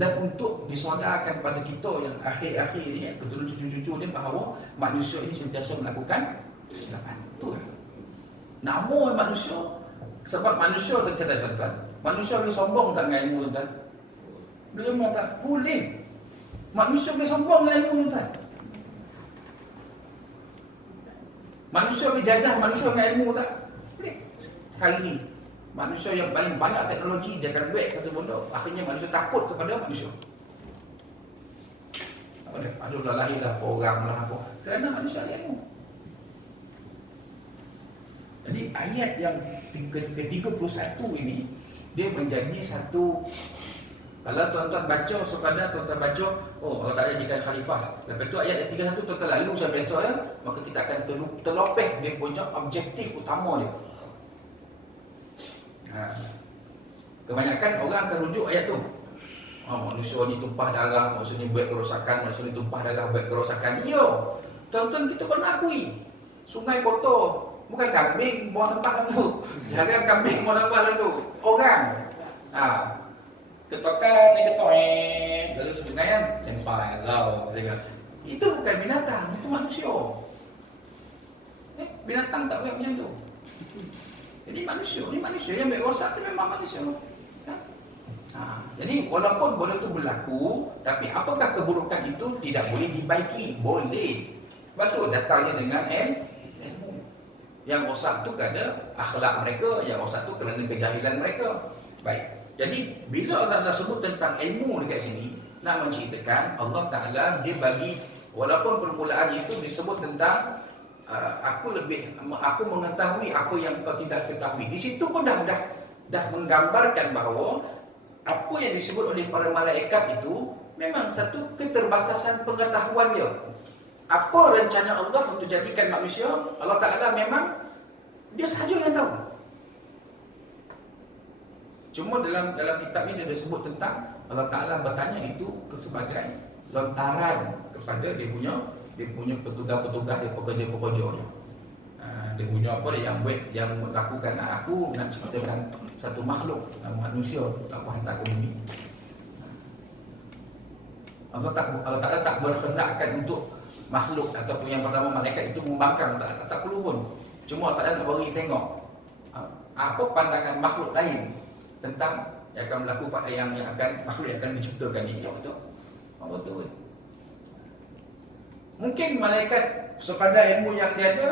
Dan untuk disodarkan pada kita yang akhir-akhir ni, keturunan cucu-cucu ni, bahawa manusia ini sentiasa melakukan kesilapan. Betul. Namun manusia, sebab manusia terkadang tuan-tuan, manusia boleh sombong tak dengan ilmu tuan-tuan? Boleh sombong tak? Boleh. Manusia boleh sombong dengan ilmu tuan-tuan. Manusia boleh jajah manusia dengan ilmu tak? Boleh. Hari ni manusia yang paling banyak teknologi jaga duit satu benda, akhirnya manusia takut kepada manusia. Aduh lahir lah orang lah apa. Kerana manusia ada ilmu. Jadi ayat yang ke-31 ini, dia menjadi satu, kalau tuan-tuan baca, sekadar tuan-tuan baca, Allah Ta'ala jadikan khalifah. Lepas tu ayat 31 tuan-tuan lalu macam biasa ya, maka kita akan terlopeh dia punya objektif utama dia. Kebanyakan orang akan rujuk ayat tu. Manusia ni tumpah darah, manusia ni buat kerosakan, manusia ni tumpah darah buat kerosakan. Ya, tuan-tuan kita kena akui, sungai kotor, bukan kambing buang sampah tu. Jangan kambing buang sampah tu. Orang. Ketokan ni ketoek, lalu sungai kan lempar lau. Itu bukan binatang, itu manusia. Binatang tak buat macam tu. Jadi manusia yang berosak tu memang manusia. Jadi walaupun benda tu berlaku, tapi apakah keburukan itu tidak boleh dibaiki? Boleh. Sebab tu datangnya dengan ilmu. Yang rosak tu kerana akhlak mereka, yang rosak tu kerana kejahilan mereka. Baik. Jadi bila Allah Ta'ala sebut tentang ilmu dekat sini, nak menceritakan Allah Ta'ala dia bagi, walaupun permulaan itu disebut tentang aku mengetahui apa yang kau tidak ketahui. Di situ pun dah menggambarkan bahawa apa yang disebut oleh para malaikat itu memang satu keterbatasan pengetahuan dia. Apa rencana Allah untuk jadikan manusia, Allah Ta'ala memang dia sahaja yang tahu. Cuma dalam kitab ni dia sebut tentang Allah Ta'ala bertanya itu sebagai lontaran kepada dia punya petugas-petugas, dia pekerja-pekerja dia. Dia punya apa dia yang melakukan aku nak ciptakan satu makhluk manusia untuk aku hantar ke bumi. Allah Ta'ala tak berhendakkan untuk makhluk ataupun yang pertama malaikat itu membangkang, tak perlu pun. Cuma Allah Ta'ala nak bagi tengok apa pandangan makhluk lain tentang yang akan melakukan makhluk yang akan diciptakan ini. Ya betul. Betul. Mungkin malaikat sekadar ilmu yang dia ada,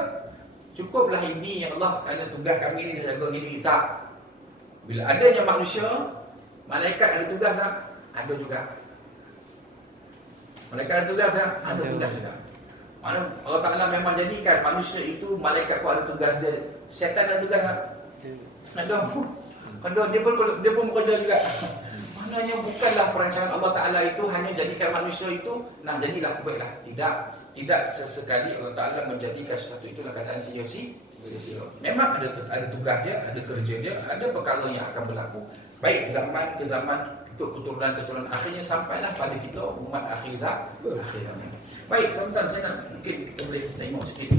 cukuplah ini yang Allah ada tugas kami ni jaga gini. Tak. Bila adanya manusia, malaikat ada tugas tak? Ada juga. Malaikat ada tugas tak? Ada tugas juga. Mana Allah Ta'ala memang jadikan manusia itu, malaikat pun ada tugas dia. Syaitan ada tugas tak? Ada. Dia pun bekerja juga. Maknanya bukanlah perancangan Allah Ta'ala itu hanya jadikan manusia itu jadilah baiklah. Tidak sesekali Allah Ta'ala menjadikan sesuatu itu dalam keadaan sia-sia. Memang ada tugas dia, ada kerja dia, ada perkara yang akan berlaku. Baik zaman ke zaman, untuk keturunan-keturunan akhirnya sampailah pada kita umat akhir zaman. Baik, tuan-tuan, saya nak mungkin kita boleh tengok sikit.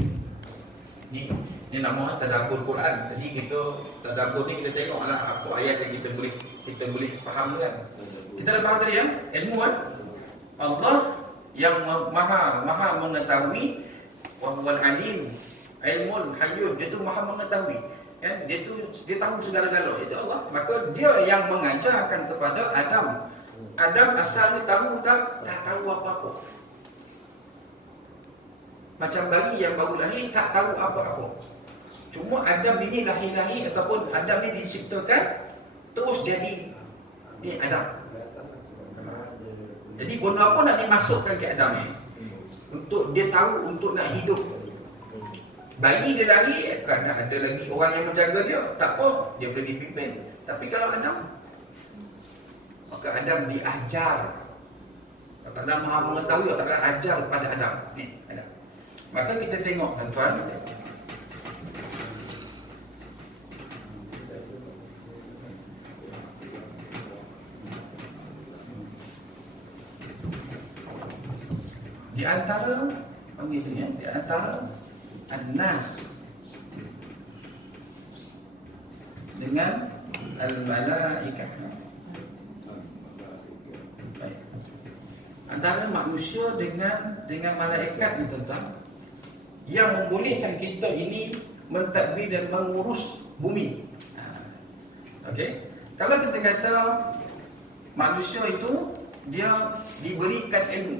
Ni nama tadabbur Quran. Jadi kita tadabbur ni kita tengoklah apa ayat yang kita boleh faham kan. Kita dah faham tadi ya, ilmu kan. Allah yang maha mengetahui, wa huwal alim, ilmun hayyun, dia tu maha mengetahui. Kan? Dia tahu segala-galanya, itu Allah. Maka dia yang mengajarkan kepada Adam. Adam asalnya tahu tak tahu apa-apa. Macam bayi yang baru lahir tak tahu apa-apa. Cuma Adam ini lahir ataupun Adam ini diciptakan terus jadi ni Adam. Jadi benda apa nak dimasukkan ke Adam ni? Untuk dia tahu, untuk nak hidup. Bayi dia lahir, kan ada lagi orang yang menjaga dia, tak apa, dia boleh dipimpin. Tapi kalau Adam, maka Adam diajar. Allah Ta'ala maha mengetahui, Allah Ta'ala ajar kepada Adam. Adam. Maka kita tengok tuan-tuan, di antara panggil sini, di antara An-Nas dengan Al-Malaikah. Baik. Antara manusia dengan malaikat ni tuan-tuan, yang membolehkan kita ini mentadbir dan mengurus bumi. Okey. Kalau kita kata manusia itu dia diberikan ilmu,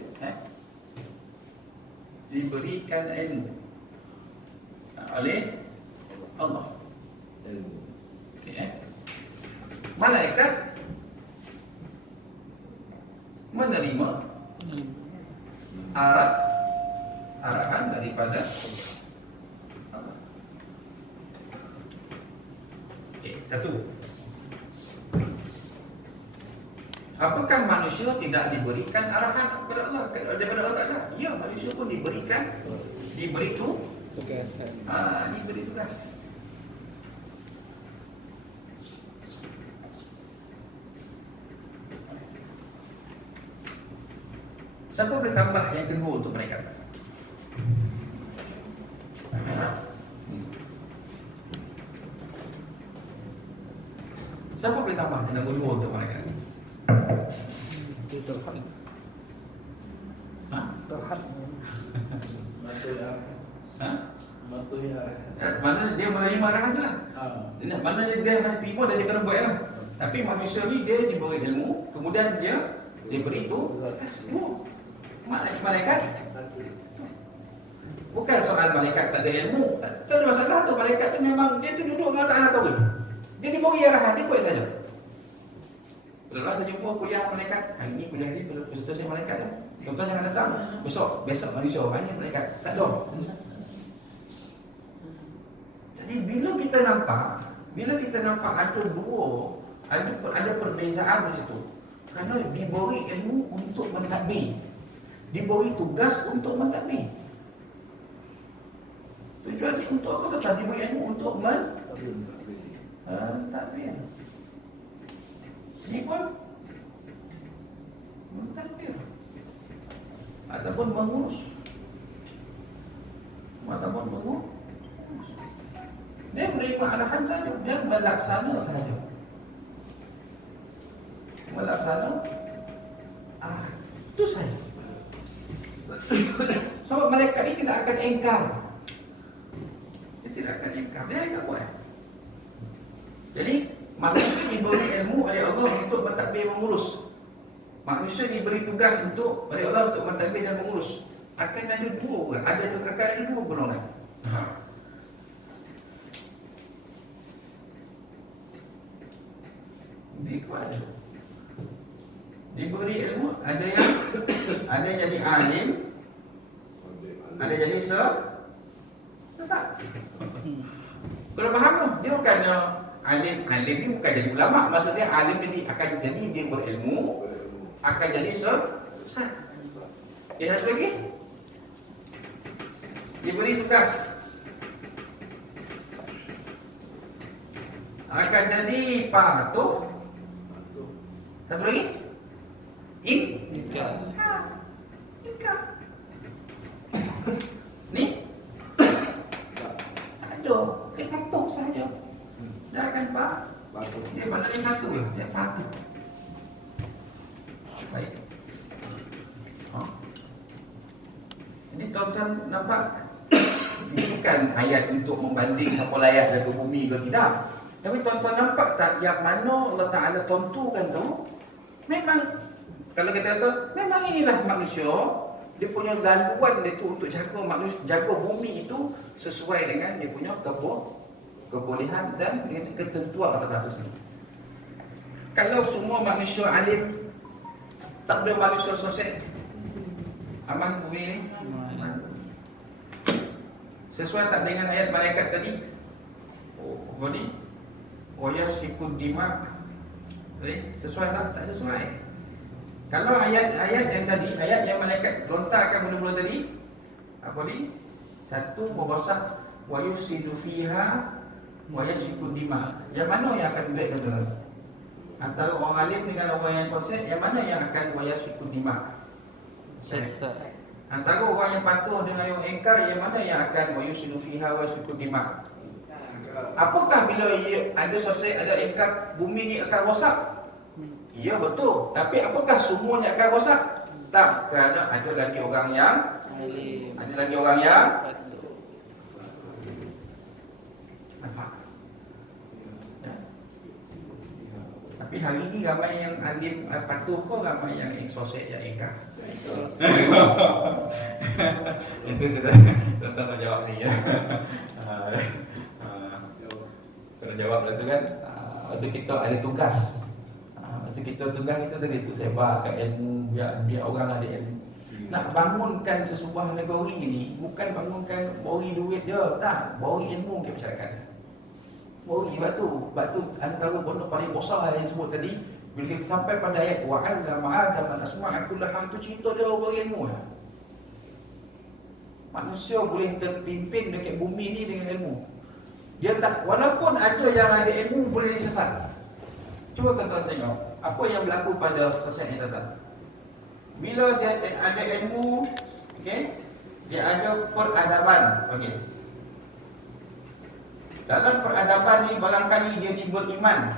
diberikan ilmu oleh Allah. Okey. Malaikat menerima arahan daripada Allah. Okey, satu. Apakah manusia tidak diberikan arahan kepada Allah, daripada Allah Ta'ala? Ya, manusia pun diberi tugasan. Diberi tugas. Siapa boleh tambah yang kedua untuk mereka? Siapa boleh tambah yang kedua untuk mereka? Itu terhad. Terhad. Mana dia menerima arahan tu lah. Mana dia tiba dan dia kena buat lah. Tapi manusia ni dia diberi ilmu, kemudian dia diberi tu malaikat. Bukan soal malaikat tak ada ilmu. Tak ada masalah tu. Malaikat tu memang dia tu duduk dengan Allah tahu. Dia diberi arahan, dia buat saja. Kalau kita jumpa kuliah malaikat, hari ni kuliah ni peserta saya malaikat lah. Tuan-tuan jangan datang. Besok manusia, hanya malaikat. Tak ada. Jadi bila kita nampak ada perbezaan di situ. Kerana diberi ilmu untuk mentadbir, diberi tugas untuk mentadbir. Tujuan untuk apa? Tuan diberi ilmu untuk mentadbir. Ini pun mentadbir ataupun mengurus. Dia menerima arahan saja, dia melaksana saja. Itu saja. Sebab malaikat ini tidak akan engkar. Dia akan buat. Jadi manusia diberi ilmu oleh Allah untuk mentadbir mengurus. Manusia diberi tugas oleh Allah untuk mentadbir dan mengurus. Akan ada dua golongan. Diberi ilmu, ada yang jadi alim, ada jadi sesat. Kalau faham tu, dia bukannya alim ni bukan jadi ulama, maksudnya alim ni akan jadi dia berilmu, akan jadi sesat. Satu lagi, diberi tugas, akan jadi patuh, Satu lagi. In. Nikah. Nikah. Ni. Aduh, dia patuh saja. Dah kan Pak? Bagus. Dia mana dia satu ya? Dia patuh. Baik. Ini tuan-tuan nampak? Ini bukan ayat untuk membanding siapa layak jaga bumi ke tidak. Tapi tuan-tuan nampak tak yang mana Allah Ta'ala tentukan tu? Memang, kalau kita kata, memang inilah manusia. Dia punya laluan dia tu untuk jaga manusia, jaga bumi itu sesuai dengan dia punya kebolehan dan dengan ketentuan Allah Ta'ala sendiri. Kalau semua manusia alim, tak ada manusia sosial, aman bumi ni? Sesuai tak dengan ayat malaikat tadi? Oh, apa ni? Wayasfikun dima. Sesuai tak? Tak sesuai. Kalau ayat yang tadi, ayat yang malaikat lontarkan mula-mula tadi, apa ni? Satu berbasak wayufsidu fiha wayasfikun dima. Yang mana yang akan baik tuan-tuan? Antara orang alim dengan orang yang sosial, yang mana yang akan wayasfikun dima? Sesat. Antara orang yang patuh dengan yang engkar, yang mana yang akan wayusinu fiha wa yasfiku dima? Apakah bila ada sosial, ada engkar, bumi ni akan rosak? Ya betul. Tapi apakah semuanya akan rosak? Tak, kerana ada lagi orang yang Alim. ada lagi orang yang Patuh. nafak. Ya. Tapi hari ni ramai yang alim patuh pun, ramai yang sosial yang engkar. Itu sudah tuan-tuan jawab ni ya. Kalau jawab lah tu kan, waktu kita ada tugas. Waktu kita tugas kita tadi tu sebarkan ilmu, biar orang ada ilmu. Nak bangunkan sesebuah negeri ni bukan bangunkan bori duit dia, tak, bori ilmu ke masyarakat. Bori batu antara benda paling besar yang sebut tadi. Bila kita sampai pada ayat wa'allama Adam al-asma'a kullaha, tu cerita dia berilmu ya. Manusia boleh terpimpin dekat bumi ni dengan ilmu. Dia tak, walaupun ada yang ada ilmu boleh disesat. Cuba tuan-tuan tengok apa yang berlaku pada sosial ni tuan-tuan. Bila dia ada ilmu, okey, dia ada peradaban, okey. Dalam peradaban ni barangkali dia beriman.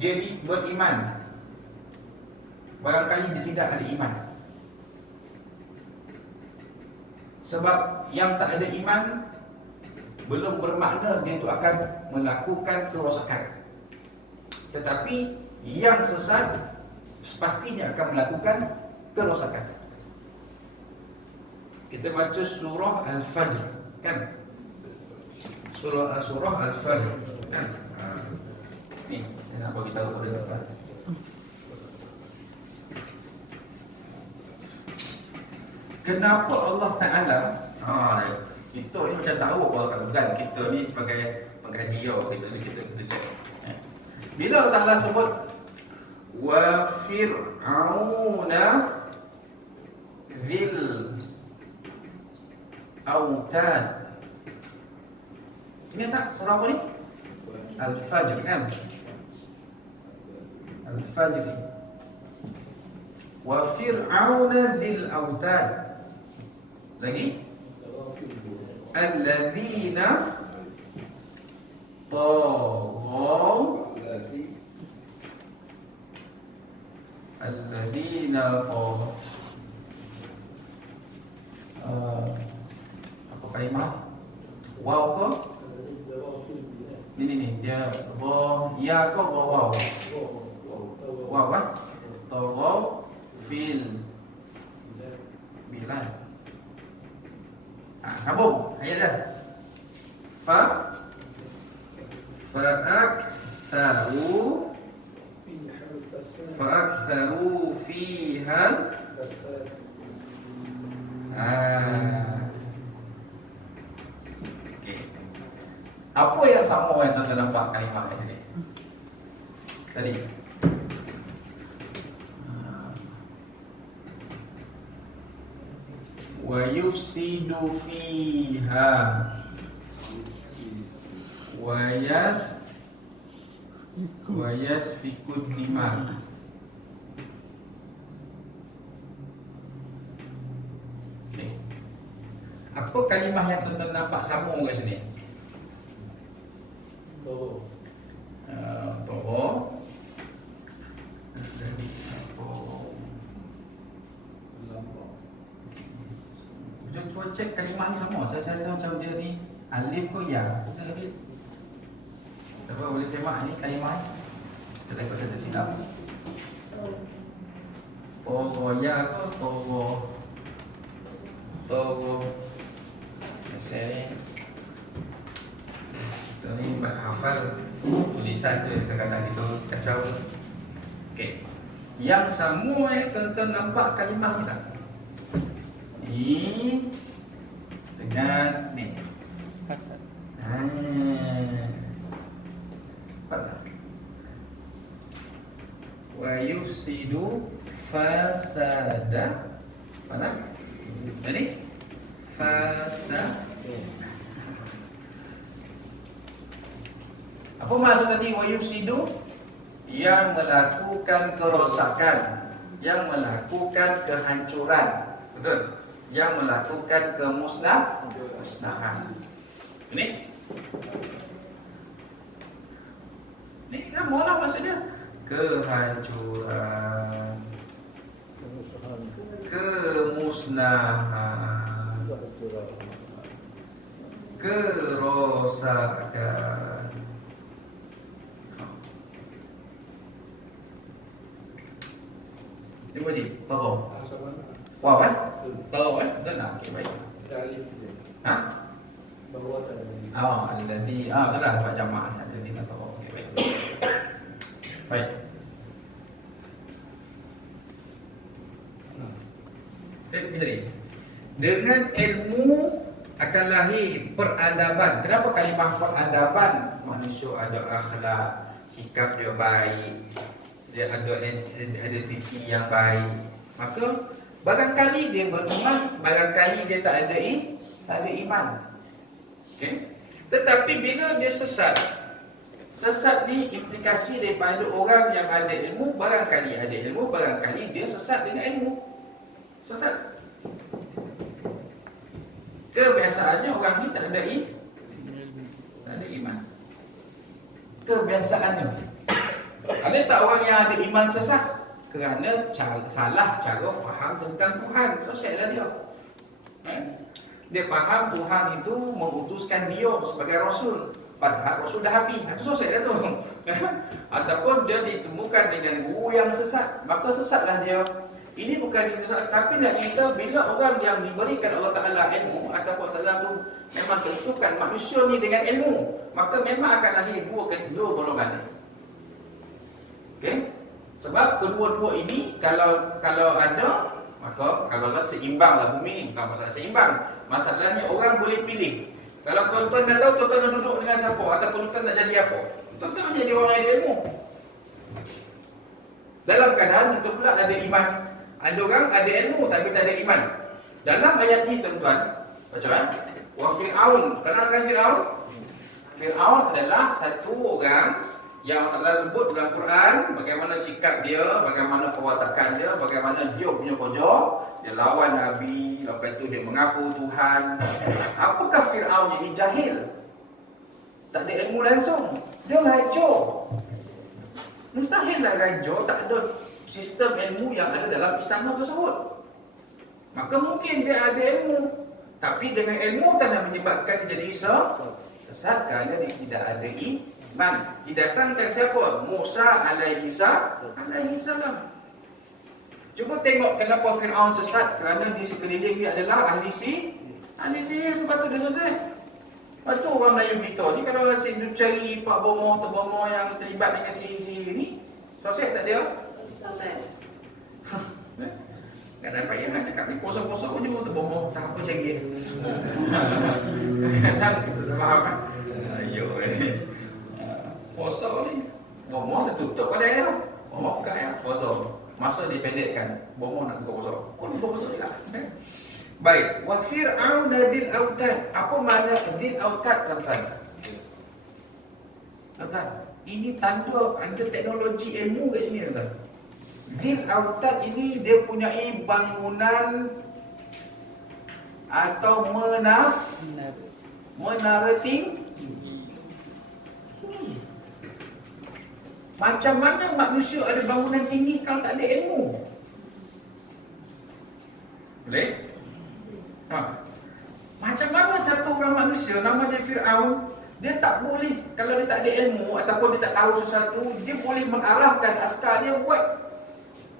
Dia beriman, barangkali dia tidak ada iman. Sebab yang tak ada iman belum bermakna dia itu akan melakukan kerosakan. Tetapi yang sesat pastinya akan melakukan kerosakan. Kita baca surah Al-Fajr, kan? Surah Al-Fajr, kan? Ni nak bagi tahu kepada tuan. Kenapa Allah Ta'ala kita ni macam tahu apa bukan, kita ni sebagai pengkaji kita cek. Bila Allah Ta'ala sebut wa fir'auna dzil autad, ingat tak surah apa ni? Al-Fajr, kan? Al-Fajr. Wa fir'auna dzil autad. Lagi? Alladzina taghaw. Alladzina taghaw. Apa kalimah? Waw ke? Ni dia ya ke waw? Waw kan? Taghaw fil bilal. Sambung ayat dah. Fa'aktharu fiha. Okay. Apa yang sama yang tuan-tuan nampak kalimah kat sini tadi? Wa yufsidu fiha wa yasfiku dima. Apa kalimah yang tuan-tuan nampak sama kat sini? Oh. Toho. Cuba cek kalimah ni sama. Saya macam dia ni alif ke ya? Alif. Siapa boleh semak ni kalimah ni? Kita tengok saya tersilap. Toho ya ke toho? Toho. Saya kita ni buat hafal tulisan tu kadang-kadang kita kacau. Okey. Yang semua tuan-tuan nampak kalimah ni tak? Ni dengan ni. Fasad. Pada. Wa yufsidu fasada. Mana? Jadi fasad. Apa maksud tadi wa yufsidu? Yang melakukan kerosakan, yang melakukan kehancuran. Betul? Yang melakukan kemusnahan. Ini kita mula maksudnya kehancuran, kemusnahan, kerosakan. Ini wajib, tahu? Wow, tahu betul tak? Okey, baik. Ha? Bawah tak ada. Alladhi, betul lah dapat jamak. Alladhi nak tahu. Okey, baik. Baik. Jadi, dengan ilmu akan lahir peradaban. Kenapa kalimah peradaban? Manusia ada akhlak, sikap dia baik, dia ada identiti yang baik. Maka barangkali dia beriman, barangkali dia tak ada iman. Okey. Tetapi bila dia sesat ni implikasi daripada orang yang ada ilmu, barangkali ada ilmu, barangkali dia sesat dengan ilmu. Sesat. Kebiasaannya orang ni tak ada iman. Kebiasaannya. Ada tak orang yang ada iman sesat? Kerana salah cara faham tentang Tuhan. Sosiallah dia. Dia faham Tuhan itu mengutuskan dia sebagai Rasul. Padahal Rasul dah habis. Itu sosiallah tu. Ataupun dia ditemukan dengan guru yang sesat. Maka sesatlah dia. Ini bukan kita sesat. Tapi nak cerita bila orang yang diberikan Allah Ta'ala ilmu ataupun Allah tu memang tentukan manusia ni dengan ilmu, maka memang akan lahir dua golongan ni. Okey? Sebab kedua-dua ini kalau ada, maka kalau seimbanglah bumi ni, bukan masalah seimbang. Masalahnya orang boleh pilih. Kalau tuan-tuan dah tahu tuan-tuan nak duduk dengan siapa ataupun tuan-tuan nak jadi apa, tuan-tuan menjadi orang yang ada ilmu. Dalam keadaan kita pula ada iman. Ada orang ada ilmu tapi tak ada iman. Dalam ayat ni tuan-tuan, baca wa Fir'aun. Kenalkan Fir'aun? Fir'aun adalah satu orang yang Allah sebut dalam Quran bagaimana sikap dia, bagaimana perwatakan dia, bagaimana dia punya kerja, dia lawan Nabi, lepas tu dia mengaku Tuhan. Apakah Fir'aun ini jahil? Tak ada ilmu langsung. Dia raja. Mustahil lah raja tak ada sistem ilmu yang ada dalam istana tersebut. Maka mungkin dia ada ilmu, tapi dengan ilmu tak nak menyebabkan dia jadi sesat kerana dia tidak ada iman. Didatangkan siapa? Musa alaihi salam. Cuba tengok kenapa Fir'aun sesat, kerana di sekeliling dia adalah ahli sihir. Lepas tu dia selesai. Lepas tu orang Melayu kita ni kalau asyik cari pak bomoh yang terlibat dengan sihir ni, selesai tak dia? Selesai. Tak ada payah nak cakap ni, puasa-puasa pun dia terbomoh, tak apa cari. Kadang kita tak faham kan? Puasa ni bomoh dah tutup pada dia. Bomoh buka ya, puasa. Masa dipendekkan, bomoh nak buka puasa. Buka puasa juga. Baik, wa Fir'aun dzil autad. Apa makna dzil autad, tuan-tuan? Tuan-tuan, ini tanda ada teknologi ilmu kat sini, tuan-tuan. Dzil autad ini dia punyai bangunan atau menara tinggi. Macam mana manusia ada bangunan tinggi kalau tak ada ilmu? Boleh? Macam mana satu orang manusia nama dia Fir'aun, dia tak boleh, kalau dia tak ada ilmu ataupun dia tak tahu sesuatu, dia boleh mengarahkan askar dia buat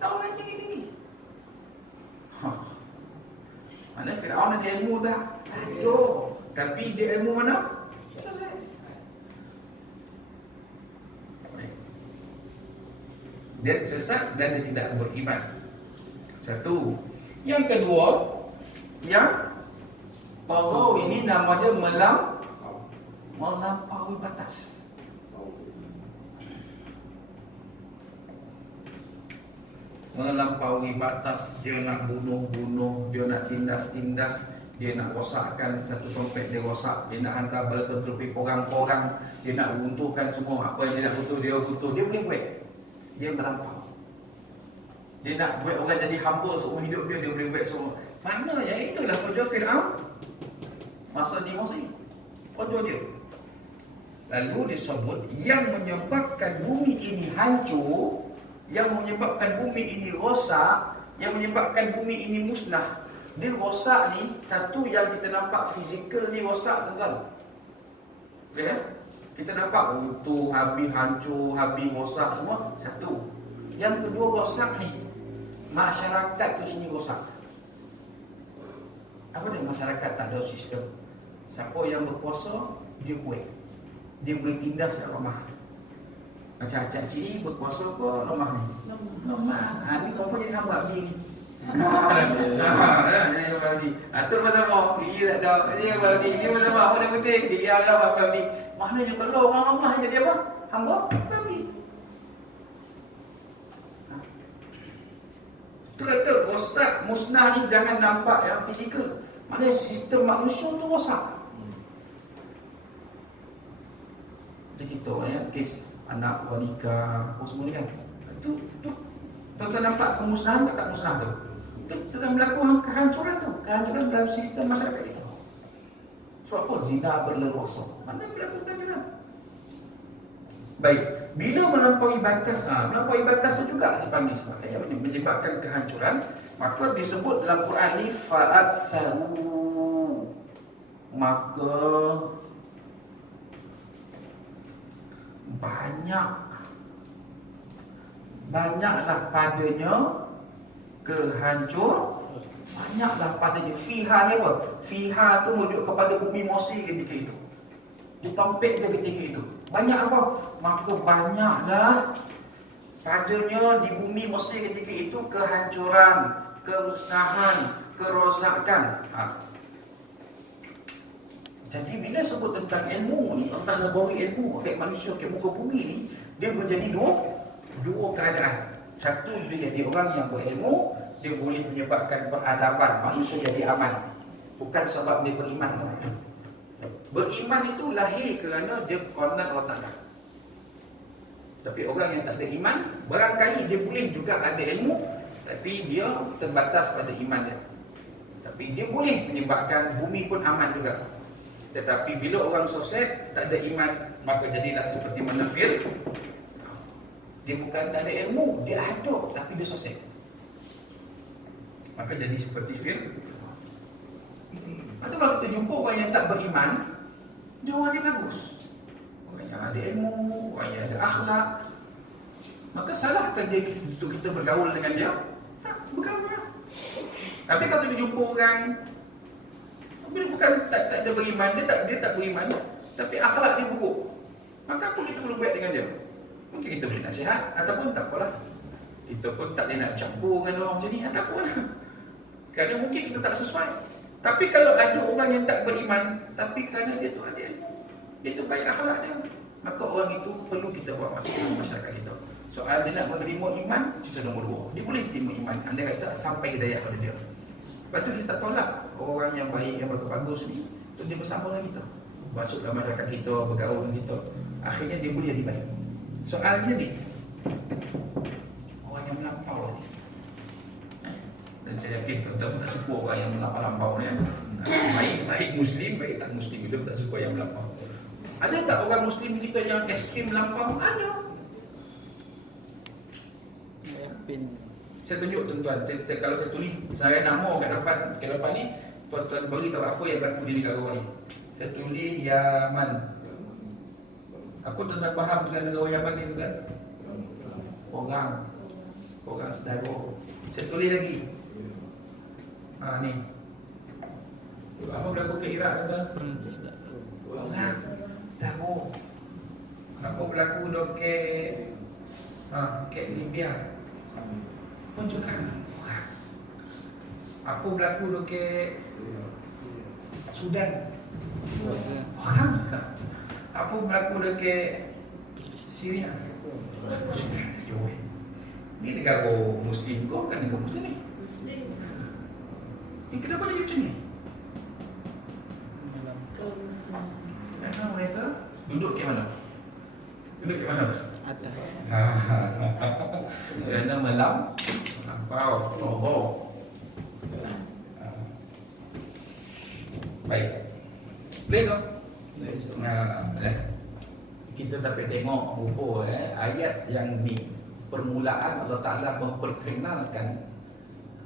bangunan tinggi-tinggi. Mana Fir'aun ada ilmu tak? Ada. Tapi dia ilmu mana? Dia sesat dan dia tidak beriman. Satu. Yang kedua, yang Baghaw ini nama dia melampaui batas. Melampaui batas, dia nak bunuh-bunuh, dia nak tindas-tindas, dia nak rosakkan satu dompet, dia rosak, dia nak hantar bala tentera pergi korang-korang, dia nak runtuhkan semua apa yang dia nak runtuh, dia runtuh, dia boleh buat. Dia melampau. Dia nak buat orang jadi hamba seumur hidup dia, dia boleh buat semua. Maknanya itulah kerja Fir'aun masa di Mesir. Kerja dia. Lalu disebut yang menyebabkan bumi ini hancur, yang menyebabkan bumi ini rosak, yang menyebabkan bumi ini musnah. Dia rosak ni, satu yang kita nampak fizikal ni rosak, tuan-tuan. Ya? Kita nampak runtuh, habis hancur, habis rosak semua. Satu. Yang kedua rosak ni, masyarakat tu sendiri rosak. Apa dia masyarakat tak ada sistem? Siapa yang berkuasa, dia buat. Dia boleh tindas kat rumah. Macam acak cik berkuasa ke rumah ni? Rumah. Ni kau pun jadi hamba ni. Jadi abdi. Atur pasal apa? Dia tak tahu. Dia abdi. Dia pasal apa? Apa yang penting? Dia lah abdi. Maknanya kalau orang rumah jadi apa? Hamba abdi. Itu kata rosak, musnah ni jangan nampak yang fizikal. Maknanya sistem manusia tu rosak. Macam kita ya, kes anak wanita, apa semua ni kan. Tu tuan-tuan nampak kemusnahan tak musnah tu. Itu sedang berlaku kehancuran tu, kehancuran dalam sistem masyarakat kita. Sebab apa? Zina berleluasa. Mana berlaku kehancuran? Baik, bila melampaui batas tu juga dipanggil sebagai yang menyebabkan kehancuran, maka disebut dalam Quran ni fa'atsaru, maka banyaklah padanya banyaklah padanya. Fiha ni apa? Fiha tu merujuk kepada bumi Mesir ketika itu. Ditompek dia ketika itu. Banyak apa? Maka banyaklah padanya di bumi Mesir ketika itu kehancuran, kemusnahan, kerosakan. Jadi bila sebut tentang ilmu ni, Allah nak bagi ilmu kepada manusia ke muka bumi ni, dia menjadi dua keadaan. Satu, dia jadi orang yang berilmu, dia boleh menyebabkan peradaban, manusia jadi aman. Bukan sebab dia beriman. Beriman itu lahir kerana dia konon Allah Ta'ala. Tapi orang yang tak ada iman, barangkali dia boleh juga ada ilmu, tapi dia terbatas pada iman dia. Tapi dia boleh menyebabkan bumi pun aman juga. Tetapi bila orang sosek tak ada iman, maka jadilah seperti mana Fir'aun. Dia bukan tak ada ilmu, dia ada tapi dia sosek. Maka jadi seperti Fir'aun. Atau kalau kita jumpa orang yang tak beriman, dia orang yang bagus, orang yang ada ilmu, orang yang ada akhlak, maka salahkah dia untuk kita bergaul dengan dia? Tak, bergaul lah. Tapi kalau kita jumpa orang bila bukan tak ada beriman, dia tak beriman, tapi akhlak dia buruk, maka apa kita perlu buat dengan dia? Mungkin kita boleh nasihat, ataupun tak apalah, kita pun tak boleh nak campur dengan orang macam ni, ataupun kerana mungkin kita tak sesuai. Tapi kalau ada orang yang tak beriman, tapi kerana dia tu ada ilmu, dia tu baik akhlak dia, maka orang itu perlu kita bawa masuk dalam masyarakat kita. Soal dia nak menerima iman, itu nombor 2. Dia boleh terima iman, anda kata sampai hidayah pada dia. Lepas tu kita tak tolak orang yang baik, yang bagus ni, untuk dia bersama dengan kita, masuk dalam masyarakat kita, bergaul dengan kita. Akhirnya dia boleh jadi baik. Soalnya ni, orang yang melampau ni. Dan saya Saya yakin tuan-tuan tak suka orang yang melampau-lampau ni kan. Baik Muslim, baik tak Muslim, kita tak suka yang melampau. Ada tak orang Muslim kita yang ekstrim melampau? Ada. Pin. Saya tunjuk tuan-tuan, kalau saya tulis saya nama kat depan ni, tuan-tuan bagi tahu apa yang berlaku di negara ni. Saya tulis Yaman. Apa tuan-tuan faham dengan negara Yaman ni tuan? Orang saudara. Saya tulis lagi. Ni. Apa berlaku ke Iraq tuan? Orang saudara. Apa berlaku ke Libya? Pun juga orang. Apa berlaku ke Sudan? Orang juga. Apa berlaku ke Syria? Ini negara Muslim kau kan negara Muslim ni. Ini kenapa jadi macam ni? Kenapa mereka duduk ke mana? Duduk ke mana? Atas. Kerana melampau. Baik. Boleh tak? Kita dapat tengok rupa ayat yang di permulaan Allah Ta'ala memperkenalkan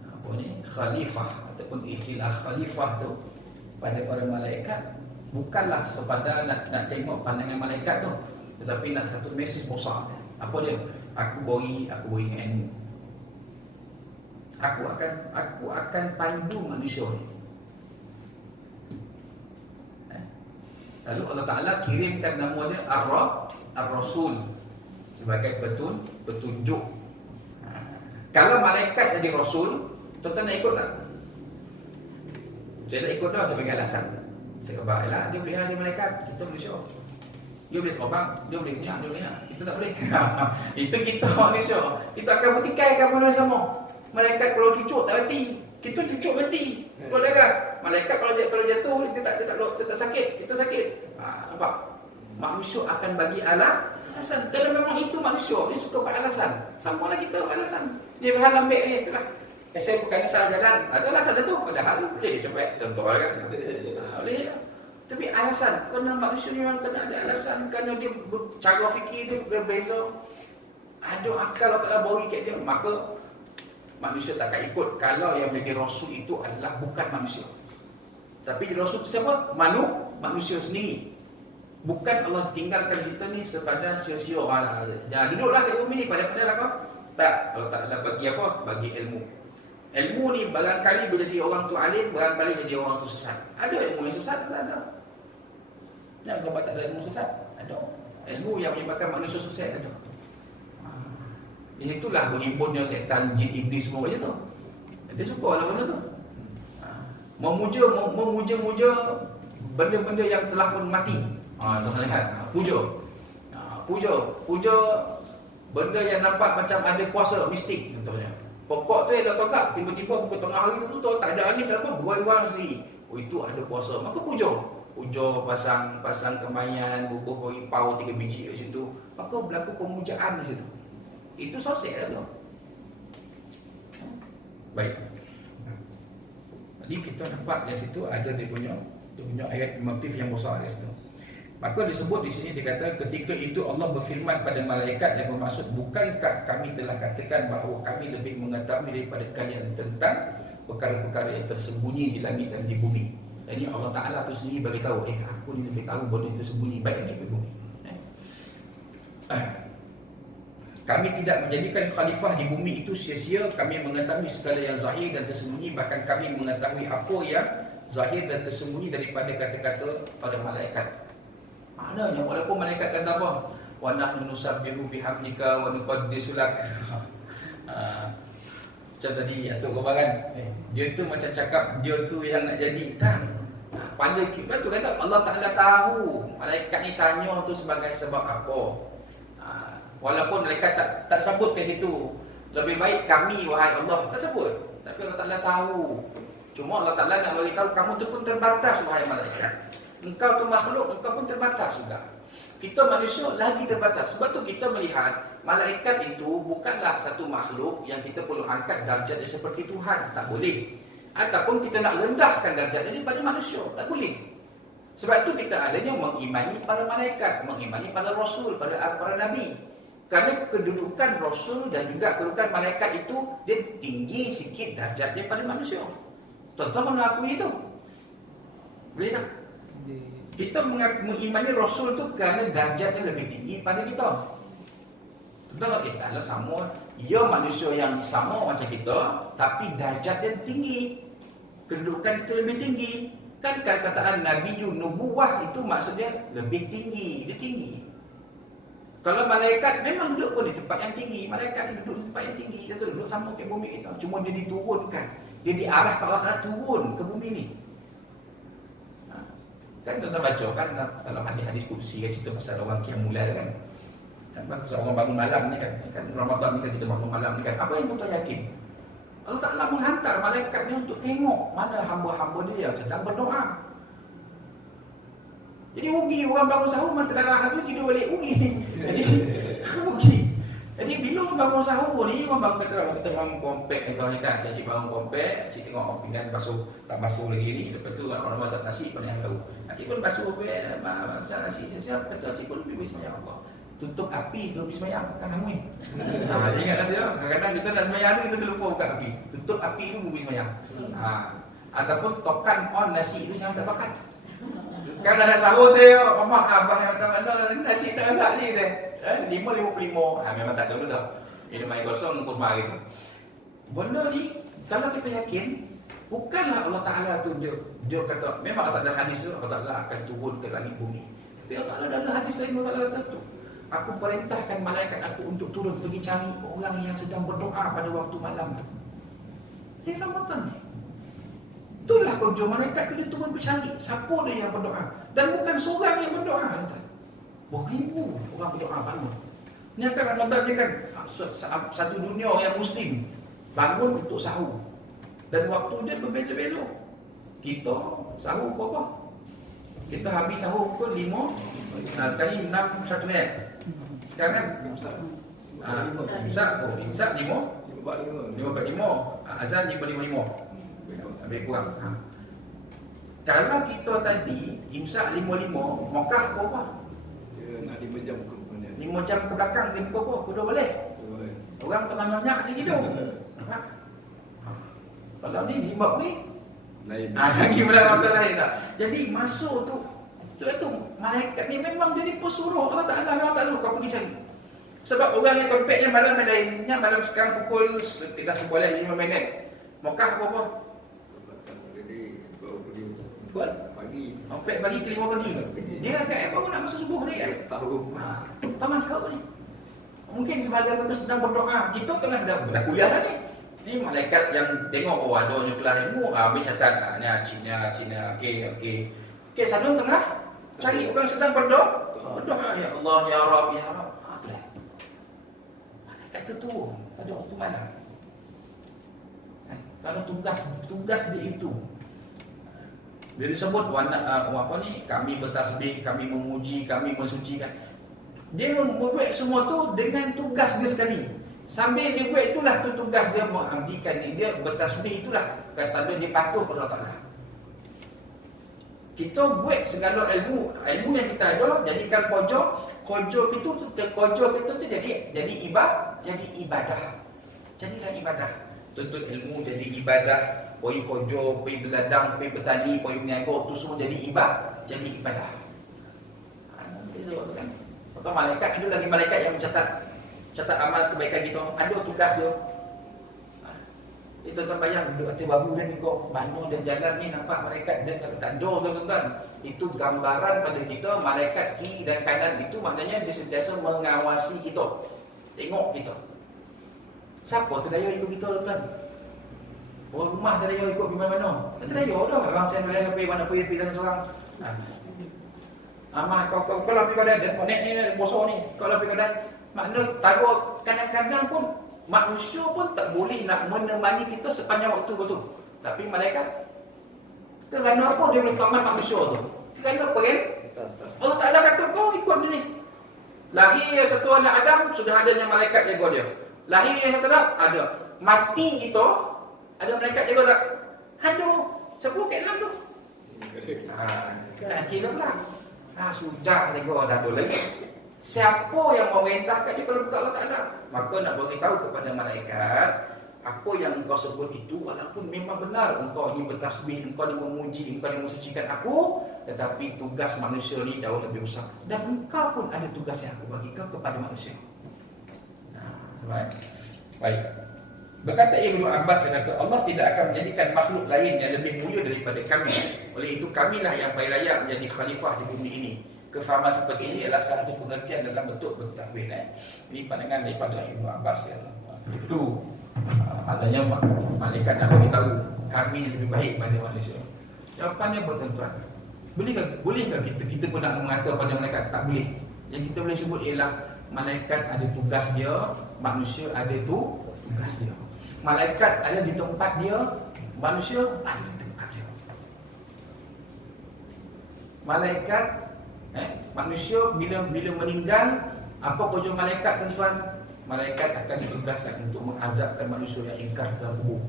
apa ni, khalifah ataupun istilah khalifah tu pada para malaikat. Bukanlah sepada nak tengok pandangan malaikat tu, tetapi nak satu mesej besar. Apa dia? Aku beri ilmu. Aku akan pandu manusia ni. Lalu Allah Ta'ala kirimkan nama dia Ar-Rasul sebagai petunjuk. Kalau malaikat jadi Rasul, tuan-tuan nak ikut tak? Saya nak ikut dah sebagai alasan. Saya kata, baiklah, dia boleh ada malaikat, kita manusia. Dia boleh terbang, dia boleh kenyak, kita tak boleh. Itu kita manusia. Kita akan bertikaikan benda sama. Malaikat kalau cucuk tak mati, kita cucuk mati. Keluar darah. Malaikat kalau jatuh dia tak sakit, kita sakit. Nampak? Manusia akan bagi alasan. Kalau memang itu manusia, dia suka buat alasan. Samalah kita buat alasan. Dia berhal ambil ni, itulah. Saya bukannya salah jalan. Itu alasan dia tu. Padahal boleh cepat. Contoh kan. Boleh. Tapi alasan. Kerana manusia ni memang kena ada alasan. Kerana dia cara fikir dia berbeza. Ada akal Allah Ta'ala bagi kat dia. Maka manusia takkan ikut kalau yang menjadi Rasul itu adalah bukan manusia. Tapi Rasul itu siapa? Manusia sendiri. Bukan Allah tinggalkan kita ni sepada sia-sia. Jangan duduklah kat bumi ni pandai-pandai lah kau. Tak. Allah Ta'ala bagi apa? Bagi ilmu. Ilmu ni barangkali menjadi orang tu alim, barangkali jadi orang tu sesat. Ada ilmu yang sesat? Tak ada. Jangan kau tak ada ilmu sesat? Ada. Ilmu yang menyebabkan manusia sesat ada. Di situlah berhimpunnya syaitan, jin, iblis semua macam tu. Dia suka lah benda tu. Memuja benda-benda yang telah pun mati. Tuan lihat, puja benda yang nampak macam ada kuasa mistik contohnya. Pokok tu yang tak tiba-tiba pukul tengah hari tu tak ada angin, tak apa, buai-buai sendiri. Itu ada kuasa. Maka puja pasang kemayan, bubuh bagi pau 3 biji kat situ. Maka berlaku pemujaan di situ. Itu sosial lah tu. Baik. Jadi kita nampak di situ ada dia punya ayat motif yang besar di situ. Maka disebut di sini dikata ketika itu Allah berfirman pada malaikat yang bermaksud, bukankah kami telah katakan bahawa kami lebih mengetahui daripada kalian tentang perkara-perkara yang tersembunyi di langit dan di bumi. Jadi Allah Ta'ala tu sendiri bagi tahu, aku ni lebih tahu benda yang tersembunyi baik di bumi. Kami tidak menjadikan khalifah di bumi itu sia-sia. Kami mengetahui segala yang zahir dan tersembunyi. Bahkan kami mengetahui apa yang zahir dan tersembunyi daripada kata-kata pada malaikat. Maknanya walaupun malaikat kata apa? Wa nahnu nusabbihu bihamdika wa nuqaddisu lak. Macam tadi Atuk Gobaran, dia tu macam cakap dia tu yang nak jadi. Tak. Pada kita tu kata Allah Ta'ala tahu. Malaikat ni tanya tu sebagai sebab apa. Walaupun malaikat tak sebut ke situ. Lebih baik kami wahai Allah tak sebut. Tapi Allah Ta'ala tahu. Cuma Allah Ta'ala nak beritahu kamu tu pun terbatas wahai malaikat. Engkau tu makhluk, engkau pun terbatas juga. Kita manusia lagi terbatas. Sebab tu kita melihat malaikat itu bukanlah satu makhluk yang kita perlu angkat darjatnya seperti Tuhan. Tak boleh. Ataupun kita nak rendahkan darjatnya daripada manusia. Tak boleh. Sebab itu kita adanya mengimani pada malaikat, mengimani pada Rasul, pada para Nabi. Kerana kedudukan Rasul dan juga kedudukan malaikat itu, dia tinggi sikit darjatnya pada manusia. Tuan-tuan mengakui itu? Boleh tak? Kita mengimani Rasul tu kerana darjatnya lebih tinggi pada kita. Tuan-tuan kata, taklah sama. Ia manusia yang sama macam kita, tapi darjatnya tinggi. Kedudukan kita lebih tinggi. Kan kataan Nabi nubuwah itu maksudnya lebih tinggi. Dia tinggi. Kalau malaikat memang duduk pun di tempat yang tinggi. Malaikat duduk di tempat yang tinggi. Dia duduk sama ke bumi kita. Cuma dia diturunkan. Dia diarahkan Allah Ta'ala turun ke bumi ni. Kan tuan-tuan baca kan dalam hadis-hadis kursi kan cerita pasal orang Qiyamul Lail kan. Kan pasal orang bangun malam ni kan. Kan Ramadan ni kan kita bangun malam ni kan. Apa yang tuan-tuan yakin? Allah Ta'ala menghantar malaikat ni untuk tengok mana hamba-hamba dia yang sedang berdoa. Jadi rugi orang bangun sahur mata darah tu tidur balik rugi. Jadi rugi. Jadi bila orang bangun sahur ni orang bangun kata kita bangun kompak contohnya kan. Cik bangun kompak, cik tengok pinggan basuh tak basuh lagi ni. Lepas tu orang masak nasi pun yang tahu. Cik pun basuh masak nasi siap-siap. Betul cik pun pergi sembahyang Allah. Tutup api sebelum pergi sembahyang, tak hangui. Masih ingat kata dia, kadang-kadang kita nak sembahyang ni kita terlupa buka api. Tutup api tu pergi sembahyang. Ataupun tokan on nasi tu jangan tak tokan. Kan dah nak sahur tu, mak abah yang kata mana nasi tak masak ni tu. 5.55. Memang tak ada dah. Ini main kosong kurma gitu. Benda ni kalau kita yakin bukanlah Allah Ta'ala tu dia kata memang tak ada hadis tu Allah Ta'ala akan turun ke langit bumi. Tapi Allah Ta'ala ada hadis lain Allah Ta'ala kata tu. Aku perintahkan malaikat aku untuk turun pergi cari orang yang sedang berdoa pada waktu malam tu. Ini Ramadan ni. Itulah kerja malaikat tu dia turun bercari siapa dia yang berdoa. Dan bukan seorang yang berdoa. Beribu orang berdoa bangun. Ni akan Ramadan ni kan satu dunia yang Muslim bangun untuk sahur. Dan waktu dia berbeza-beza. Kita sahur berapa? Kita habis sahur pukul 5 kali 6 1 minit. Sekarang kan? Imsak 5 5.45. Azan 5.55. Lebih kurang. Kalau kita tadi imsak 5.5, Mekah berapa? Dia nak 5 jam ke depan. 5 jam ke belakang dia berapa? Kuda boleh? Orang tengah nyenyak dia tidur. Nampak? Kalau ni Zimbabwe Lain. lagi pula masalah lain dah. Jadi masuk tu malaikat ni memang dia dipesuruh Allah Ta'ala kau pergi cari. Sebab orang yang tempatnya malam lainnya malam sekarang pukul tidak seboleh 5 minit. Mekah berapa? Jadi Pukul pagi. 4 pagi ke 5 pagi. Dia agak baru nak masuk subuh ni kan. Sahur. Taman sekarang ni. Mungkin sebagai mereka sedang berdoa. Kita tengah dah kuliah dah ni. Ni malaikat yang tengok ada kelas ilmu habis catat ni Cina okey sana tengah cari orang sedang berdoa ya Allah ya Rabb tu dah malaikat tu turun pada waktu malam kalau tugas dia itu dia disebut apa ni kami bertasbih kami memuji kami mensucikan dia membuat semua tu dengan tugas dia sekali. Sambil dia buat itulah tu tugas dia mengabdikan ni. Dia bertasbih itulah kata dia patuh kepada Allah Ta'ala. Kita buat segala ilmu yang kita ada jadikan kojo kita tu jadi ibadah. Jadilah ibadah. Tuntut ilmu jadi ibadah, pergi kojo, pergi beladang, pergi bertani, pergi berniaga tu semua jadi ibadah. Beza tu kan. Maka malaikat itu lagi malaikat yang mencatat amal kebaikan kita. Ada tugas dia. Tuan-tuan bayang duduk atas bahu dan kau mana dan jalan ni nampak malaikat dan tak ada tuan-tuan. Itu gambaran pada kita malaikat kiri dan kanan itu maknanya dia sentiasa mengawasi kita. Tengok kita. Siapa terdaya ikut kita tuan-tuan? Orang rumah terdaya ikut pergi mana-mana. Tak terdaya dah. Orang saya boleh pergi mana pergi dengan seorang. Amah kau kalau pergi kedai dan konek ni bosor ni. Kalau pergi kedai makna taruh kadang-kadang pun manusia pun tak boleh nak menemani kita sepanjang waktu betul. Tapi malaikat kerana apa dia boleh selamat manusia tu? Kerana apa kan? Allah Ta'ala kata kau ikut dia ni. Lahir satu anak Adam, sudah adanya malaikat jaga dia. Lahir satu anak, ada. Mati kita, ada malaikat jaga tak? Ada. Siapa kat dalam tu? Tak kira pula. Sudah jaga, dah ada lagi. Siapa yang memerintahkan dia kalau bukan Allah Ta'ala? Maka nak beritahu kepada malaikat, apa yang engkau sebut itu walaupun memang benar engkau ini bertasbih, engkau ini memuji, engkau ini mensucikan aku, tetapi tugas manusia ni jauh lebih besar. Dan engkau pun ada tugas yang aku bagikan kepada manusia. Baik. Berkata Ibnu Abbas, kata Allah tidak akan menjadikan makhluk lain yang lebih mulia daripada kami. Oleh itu kamilah yang paling layak menjadi khalifah di bumi ini. Kefahaman seperti ini adalah salah satu pengertian dalam bentuk bertakwil. Ini pandangan daripada Ibnu Abbas. Itu adanya malaikat nak beritahu kami lebih baik pada manusia. Jawapannya bertentuan. Bolehkah kita pun nak mengatakan pada malaikat? Tak boleh. Yang kita boleh sebut ialah malaikat ada tugas dia, manusia ada tugas dia. Malaikat ada di tempat dia, manusia ada di tempat dia. Malaikat manusia bila meninggal, apa kerja malaikat tuan-tuan? Malaikat akan ditugaskan untuk mengazabkan manusia yang ingkar dalam kubur.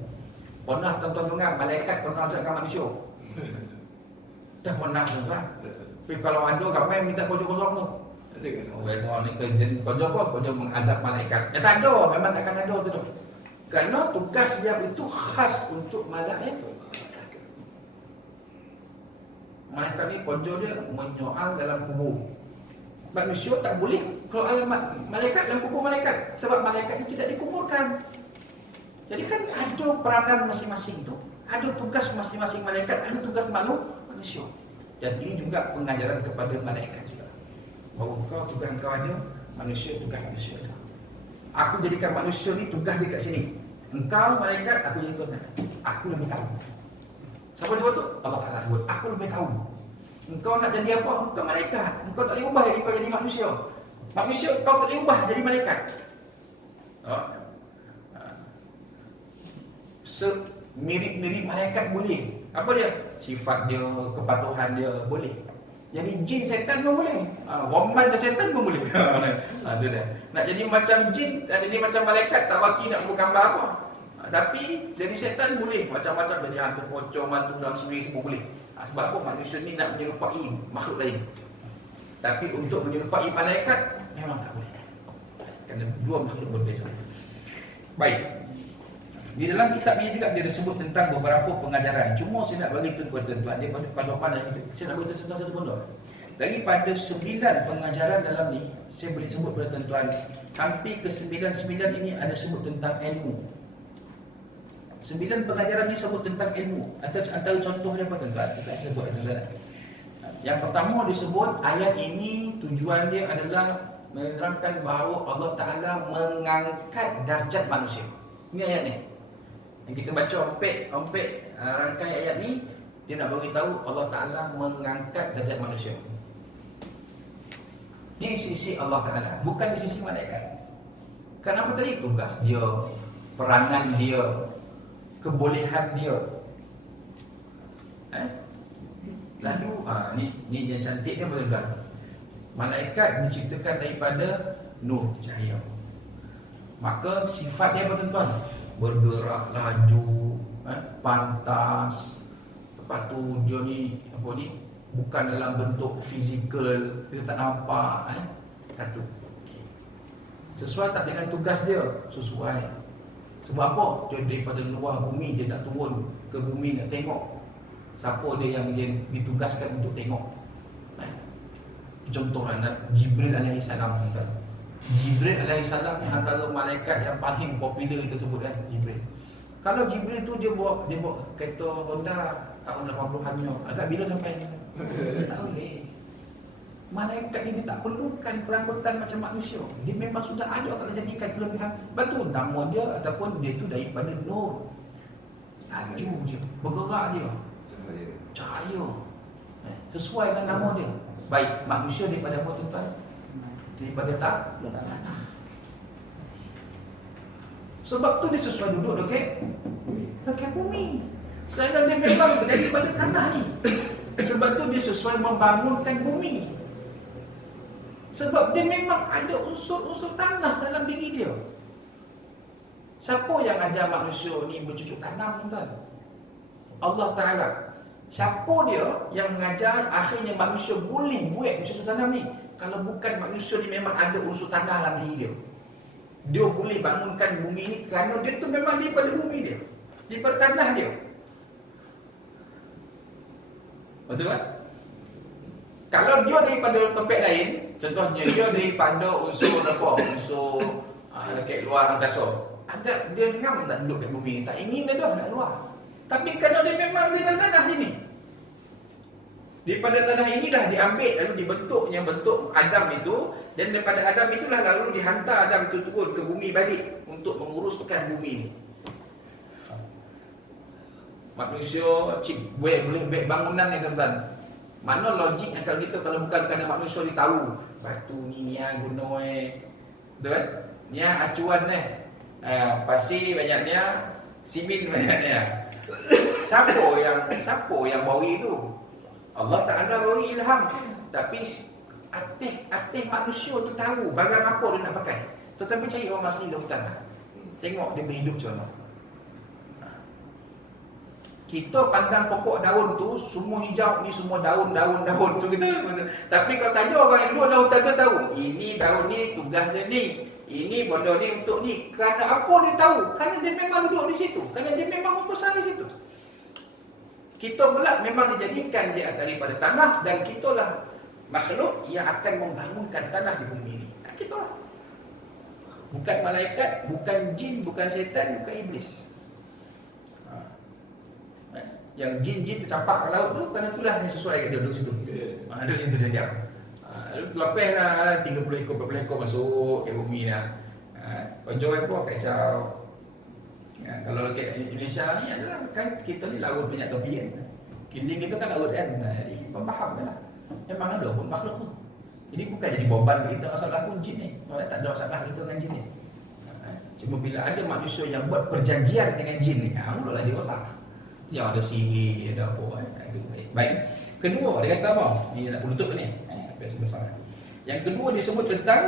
Pernah tuan-tuan dengar malaikat pernah azabkan manusia? Tak pernah tuan-tuan. Tapi kalau ada ramai minta kerja kosong tu. Semua ni kerja apa? Kerja mengazab malaikat. Ya tak ada, memang takkan ada tu. Kerana tugas dia itu khas untuk malaikat. Malaikat ni kerja dia menyoal dalam kubur. Manusia tak boleh kalau ada malaikat dalam kubur malaikat, sebab malaikat itu tidak dikuburkan. Jadi kan ada peranan masing-masing tu, ada tugas masing-masing malaikat, ada tugas manusia. Dan ini juga pengajaran kepada malaikat juga, bahawa tugas kau ada, manusia tugas manusia ada. Aku jadikan manusia ni tugas dia kat sini. Engkau malaikat, aku jadi tugas. Aku lebih tahu. Siapa sebut tu? Allah Ta'ala sebut, aku lebih tahu. Engkau nak jadi apa? Engkau malaikat. Engkau tak boleh ubah jadi kau jadi manusia. Manusia kau tak boleh ubah jadi malaikat. Mirip-mirip malaikat boleh. Apa dia? Sifat dia, kepatuhan dia boleh. Jadi jin setan pun boleh. Roman dan setan pun boleh. Itu dah. Nak jadi macam jin, nak jadi macam malaikat, tak waki nak sebut gambar apa. Tapi jadi setan boleh. Macam-macam jadi hantu pocong, hantu dalam suri semua boleh. Sebab apa? Manusia ni nak menyerupai makhluk lain. Tapi untuk menyerupai malaikat memang tak boleh. Kerana dua makhluk berbeza. Baik. Di dalam kitab ini juga dia disebut tentang beberapa pengajaran. Cuma saya nak bagi tu kepada tuan-tuan, dia pada mana saya nak bagi tentang satu benda. Daripada 9 pengajaran dalam ni, saya boleh sebut kepada tuan-tuan, hampir ke 9 ini ada sebut tentang ilmu. 9 pengajaran ni sebut tentang ilmu. Antara contoh dia apa tuan-tuan? Kita sebut tuan-tuan. Yang pertama disebut ayat ini tujuan dia adalah menerangkan bahawa Allah Ta'ala mengangkat darjat manusia. Ini ayat ni. Yang kita baca ompek rangkai ayat ni, dia nak beritahu Allah Ta'ala mengangkat darjat manusia. Di sisi Allah Ta'ala, bukan di sisi malaikat. Kenapa tadi? Tugas dia, peranan dia, kebolehan dia. Lalu ni yang cantik dia bergerak. Malaikat diciptakan daripada nur cahaya. Maka sifat dia apa tuan-tuan? Bergerak laju, pantas. Lepas tu dia ni apa ni? Bukan dalam bentuk fizikal, kita tak nampak. Satu. Sesuai tak dengan tugas dia? Sesuai. Sebab apa? Dia daripada luar bumi, dia nak turun ke bumi nak tengok siapa dia yang dia ditugaskan untuk tengok. Contohnya Jibril alaihissalam. Jibril alaihissalam ni antara malaikat yang paling popular kita sebut kan, Jibril. Kalau Jibril tu dia bawa kereta Honda tahun 80-an, agak bila sampai? Tak boleh. Malaikat ni dia tak perlukan pengangkutan macam manusia. Dia memang sudah ada, tak nak jadikan kelebihan. Betul nama dia ataupun dia tu daripada nur. Laju dia, bergerak dia, cahaya. Sesuai dengan nama dia. Baik, manusia daripada apa tuan-tuan? Daripada tanah. Sebab tu dia sesuai duduk dekat bumi. Kerana dia memang daripada tanah ni. Sebab tu dia sesuai membangunkan bumi. Sebab dia memang ada unsur-unsur tanah dalam diri dia. Siapa yang ajar manusia ni bercucuk tanam, tuan? Allah Ta'ala. Siapa dia yang mengajar akhirnya manusia boleh buat bercucuk tanam ni? Kalau bukan manusia ni memang ada unsur tanah dalam diri dia. Dia boleh bangunkan bumi ni kerana dia tu memang daripada bumi dia, daripada tanah dia. Betul tak? Kalau dia daripada tempat lain, contohnya dia daripada unsur apa? Unsur dekat luar angkasa. Agak dia ngam nak duduk kat bumi, tak ingin dia dah nak keluar. Tapi kalau dia memang daripada tanah sini, daripada tanah inilah diambil lalu dibentuknya bentuk Adam itu, dan daripada Adam itulah lalu dihantar Adam itu turun ke bumi balik untuk menguruskan bumi ini. Manusia boleh buat bangunan ni, tuan-tuan. Mana logik akal kita kalau bukan kerana manusia ni tahu batu ni nia guna betul kan? Nia acuan pasir banyaknya, simen banyaknya. Siapa yang bawi itu? Allah Ta'ala beri ilham. Tapi atik manusia tu tahu barang apa dia nak pakai. Tetapi cari orang asli di hutan. Tengok dia berhidup macam mana. Kita pandang pokok daun tu semua hijau, ni semua daun tu kita. Tapi kalau tanya orang yang duduk dalam hutan tu tahu, ini daun ni tugas dia ni, ini benda ni untuk ni. Kerana apa dia tahu? Kerana dia memang duduk di situ, kerana dia memang membesar di situ. Kita pula memang dijadikan dia daripada tanah, dan kitalah makhluk yang akan membangunkan tanah di bumi ini. Kita lah. Bukan malaikat, bukan jin, bukan syaitan, bukan iblis. Yang jin-jin tercampak ke laut tu, kerana itulah yang sesuai kat dia duduk situ. Ada yang tu dia diam. Lalu terlepas lah 30 ekor, 40 ekor masuk ke bumi lah. Konjol apa kacau. Kalau kat Indonesia ni adalah kan kita ni laut banyak tepi kan. Kiling kita kan laut kan. Jadi faham lah. Memang ada pun makhluk tu. Jadi bukan jadi beban kita masalah pun jin ni. Maksudnya tak ada masalah kita dengan jin ni. Cuma bila ada manusia yang buat perjanjian dengan jin ni, mulalah dia masalah. Yang ada sihir, ada apa itu baik. Kedua dia kata apa? Ni nak penutup ni. Apa yang sebesar. Yang kedua dia sebut tentang,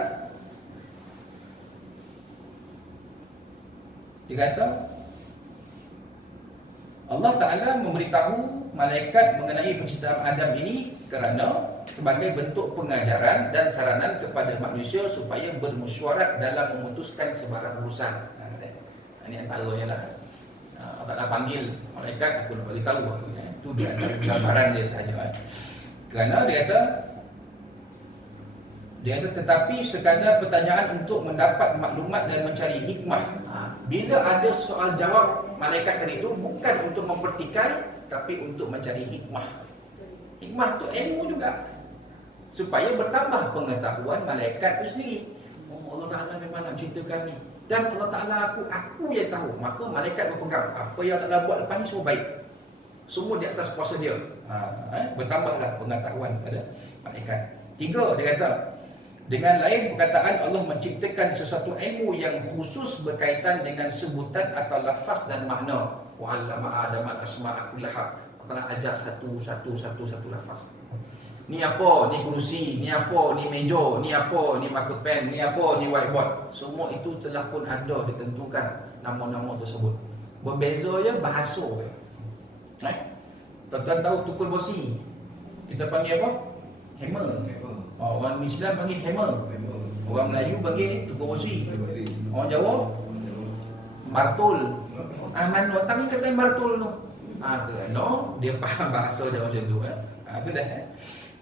dia kata Allah Ta'ala memberitahu malaikat mengenai penciptaan Adam ini kerana sebagai bentuk pengajaran dan saranan kepada manusia supaya bermesyuarat dalam memutuskan sebarang urusan. Ini antaranya lah. Allah Ta'ala panggil malaikat, aku nak beritahu aku. Itu dia antara gambaran dia sahaja. Kerana dia kata tetapi sekadar pertanyaan untuk mendapat maklumat dan mencari hikmah. Bila ada soal jawab malaikat tadi itu bukan untuk mempertikai, tapi untuk mencari hikmah. Hikmah tu ilmu juga, supaya bertambah pengetahuan malaikat itu sendiri. Allah Ta'ala memang nak ceritakan ni, dan Allah Ta'ala aku yang tahu. Maka malaikat berpegang apa yang Allah Ta'ala buat lepas ni semua baik, semua di atas kuasa dia. Bertambahlah pengetahuan pada malaikat. Tiga, dia kata dengan lain perkataan Allah menciptakan sesuatu ilmu yang khusus berkaitan dengan sebutan atau lafaz dan makna. Wa 'allama Adama al-asma'a kullaha. Allah ajar satu lafaz. Ni apa? Ni kerusi, ni apa? Ni meja, ni apa? Ni marker pen, ni apa? Ni whiteboard. Semua itu telah pun ada ditentukan nama-nama tersebut. Berbeza je bahasa. Tuan-tuan tahu tukul bosi, kita panggil apa? Hammer. Orang Islam panggil hammer. Orang Melayu panggil tukul bosi. Orang Jawa martul. Mana otak ni kata martul tu. No, dia faham bahasa dia macam tu. Itu dah.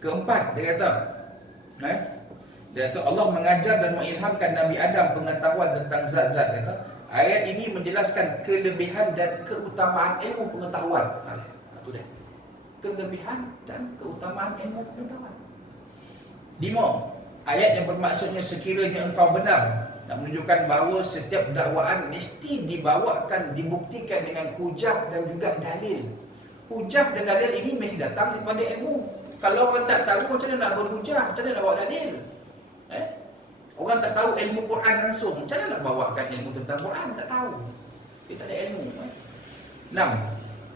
Keempat, dia kata Allah mengajar dan mengilhamkan Nabi Adam pengetahuan tentang zat-zat. Kata ayat ini menjelaskan kelebihan dan keutamaan ilmu pengetahuan. Itu dah. Kelebihan dan keutamaan ilmu pengetahuan. 5. Ayat yang bermaksudnya sekiranya engkau benar, nak menunjukkan bahawa setiap dakwaan mesti dibawakan, dibuktikan dengan hujah dan juga dalil. Hujah dan dalil ini mesti datang daripada ilmu. Kalau orang tak tahu macam mana nak berhujah, macam mana nak bawa dalil? Orang tak tahu ilmu Quran langsung, macam mana nak bawakan ilmu tentang Quran? Tak tahu. Dia tak ada ilmu. 6.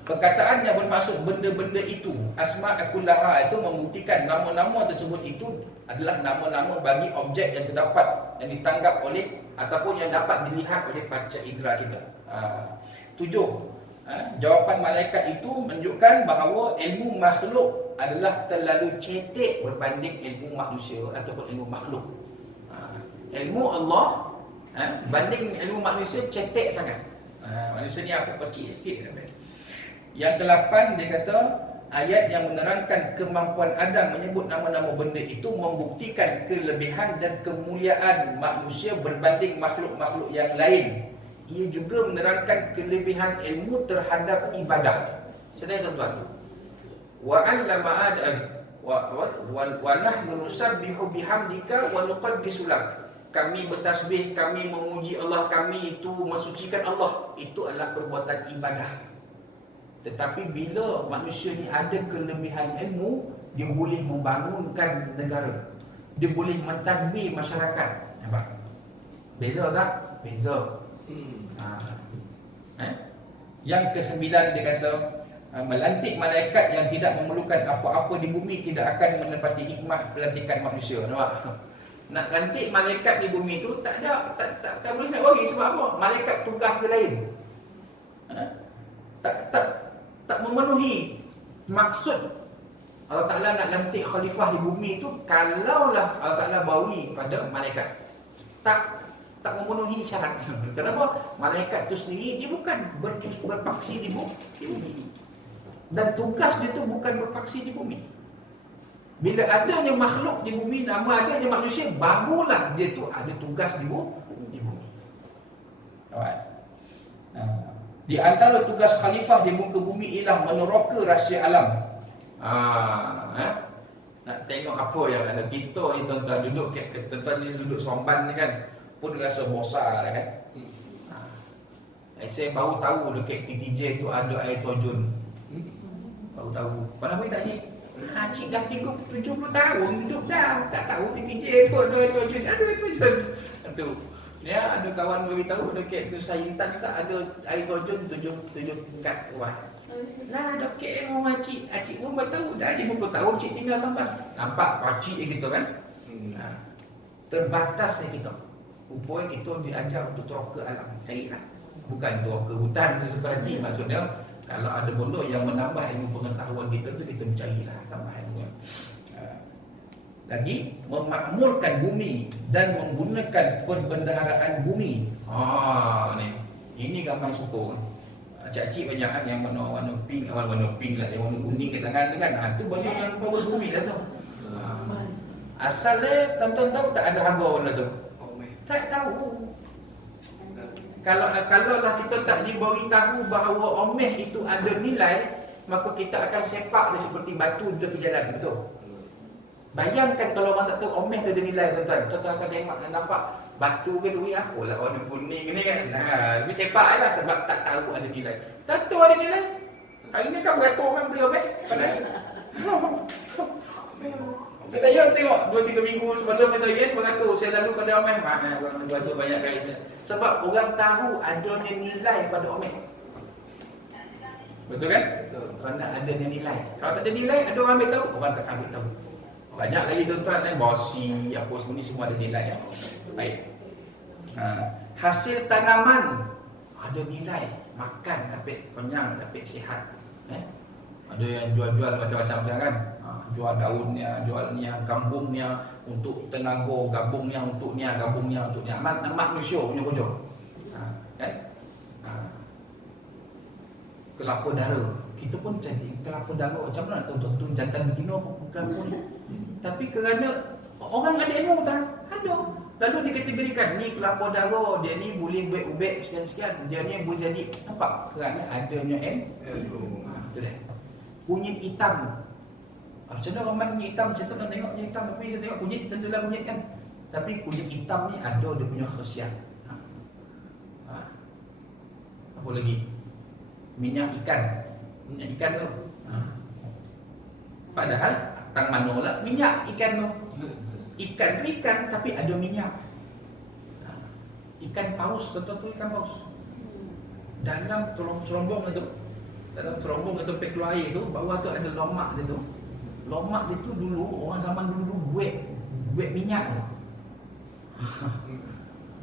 Perkataan yang bermaksud benda-benda itu, asma'akullaha, itu membuktikan nama-nama tersebut itu adalah nama-nama bagi objek yang terdapat, yang ditanggap oleh ataupun yang dapat dilihat oleh panca indera kita. 7. Jawapan malaikat itu menunjukkan bahawa ilmu makhluk adalah terlalu cetek berbanding ilmu manusia ataupun ilmu makhluk. Ilmu Allah banding ilmu manusia cetek sangat. Manusia ni apa kecil sikit. Yang ke-8 dia kata ayat yang menerangkan kemampuan Adam menyebut nama-nama benda itu membuktikan kelebihan dan kemuliaan manusia berbanding makhluk-makhluk yang lain. Ia juga menerangkan kelebihan ilmu terhadap ibadah. Sedang tuan-tuan. Wa 'allama Adam wa nahnu nusabbihu bihamdika wa nuqaddisu lak. Kami bertasbih, kami memuji Allah, kami itu mensucikan Allah. Itu adalah perbuatan ibadah. Tetapi bila manusia ni ada kelebihan ilmu, dia boleh membangunkan negara. Dia boleh mentadbir masyarakat. Nampak? Beza tak? Beza. Yang ke-9 dia kata melantik malaikat yang tidak memerlukan apa-apa di bumi tidak akan menepati hikmah pelantikan manusia. Nampak? Nak lantik malaikat di bumi tu tak ada, tak boleh nak bagi. Sebab apa? Malaikat tugas dia lain. Tak memenuhi maksud Allah Ta'ala nak lantik khalifah di bumi tu. Kalaulah Allah Ta'ala bawi pada malaikat, tak memenuhi syarat. Kenapa? Malaikat tu sendiri dia bukan berpaksi di bumi. Dan tugas dia tu bukan berpaksi di bumi. Bila adanya makhluk di bumi, nama adanya manusia, barulah dia tu ada tugas di bumi. Di antara tugas khalifah di muka bumi ialah meneroka rahsia alam. Nak tengok apa yang ada. Kita ni tuan-tuan duduk, tuan-tuan ni duduk Somban ni kan, pun rasa bosan kan. Saya baru tahu dekat TTJ tu ada air terjun. Baru tahu. Mana boleh tak cik? Cik dah 70 tahun hidup dah. Tak tahu TTJ tu ada air terjun. Ada air terjun. Tu. Dia ada kawan beritahu dekat tu Saintan tak ada air terjun 7 tingkat bawah. Nah, dekat rumah cik. Cik pun tahu dah 50 tahun cik tinggal Somban. Nampak pacik gitu kan? Terbatasnya kita. Rupanya kita diajar untuk teroka alam. Carilah. Bukan teroka hutan sesuka hati. Maksudnya kalau ada benda yang menambah ilmu pengetahuan kita tu, kita mencarilah tambah ilmu. Lagi memakmurkan bumi dan menggunakan perbendaharaan bumi. Ni. Ini gambar suka. Cik-cik banyak kan yang warna pink, warna pink lah, yang warna kuning ke tangan tu kan. Tu benda yang power bumi dah tu. Asalnya tuan-tuan tahu tak ada harga warna tu? Tak tahu. Kalau lah kita tak diberitahu bahawa omeh itu ada nilai, maka kita akan sepak dia seperti batu di tepi jalan. Betul? Bayangkan kalau orang tak tahu omeh tu ada nilai, tuan-tuan. Tuan-tuan akan tengok dan nampak batu ke duit apa lah warna kuning ni kan. Tapi sepak lah sebab tak tahu ada nilai. Tak tahu ada nilai. Hari ni kan beratur kan beli omeh. Saya tengok 2-3 minggu sebelum kita event beratur. Saya lalu pada omeh. Mana orang beratur banyak kain. Sebab orang tahu adanya nilai pada omeh. Betul kan? Betul. Kerana adanya nilai. Kalau tak ada nilai, ada orang ambil tahu? Orang tak ambil tahu. Banyak lagi tuan-tuan kan, bosi, apa semua ada nilai ya. Baik. Hasil tanaman ada nilai. Makan dapat kenyang, dapat sihat. Ada yang jual-jual macam-macam kan. Jual daunnya, jualnya, gabungnya untuk tenaga, gabungnya untuknya, gabungnya untuknya. Manusia punya hujung. Kan? Kelapa dara. Kita pun jadi kelapa dara. Macam mana nak tahu tu jantan betina bukan pun. Tapi kerana orang ada ilmu tak? Ada. Lalu dikategorikan ni kelapa dara, dia ni boleh ubek-ubek sekian-sekian. Dia ni boleh jadi nampak kerana adanya ilmu. Betul tak? Kunyit hitam. Macam mana orang kunyit hitam? Macam mana tengok kunyit hitam? Tapi saya tengok kunyit macam tu lah kunyit kan. Tapi kunyit hitam ni ada dia punya khasiat. Apa lagi? Minyak ikan. Minyak ikan tu. Padahal tang mano lah minyak ikan tu. Ikan tu ikan tapi ada minyak. Ikan paus, betul tu ikan paus. Dalam serombong tu dalam terombong atau tempat keluar air tu, bawah tu ada lomak dia tu. Lomak dia tu dulu, orang zaman dulu buat minyak tu.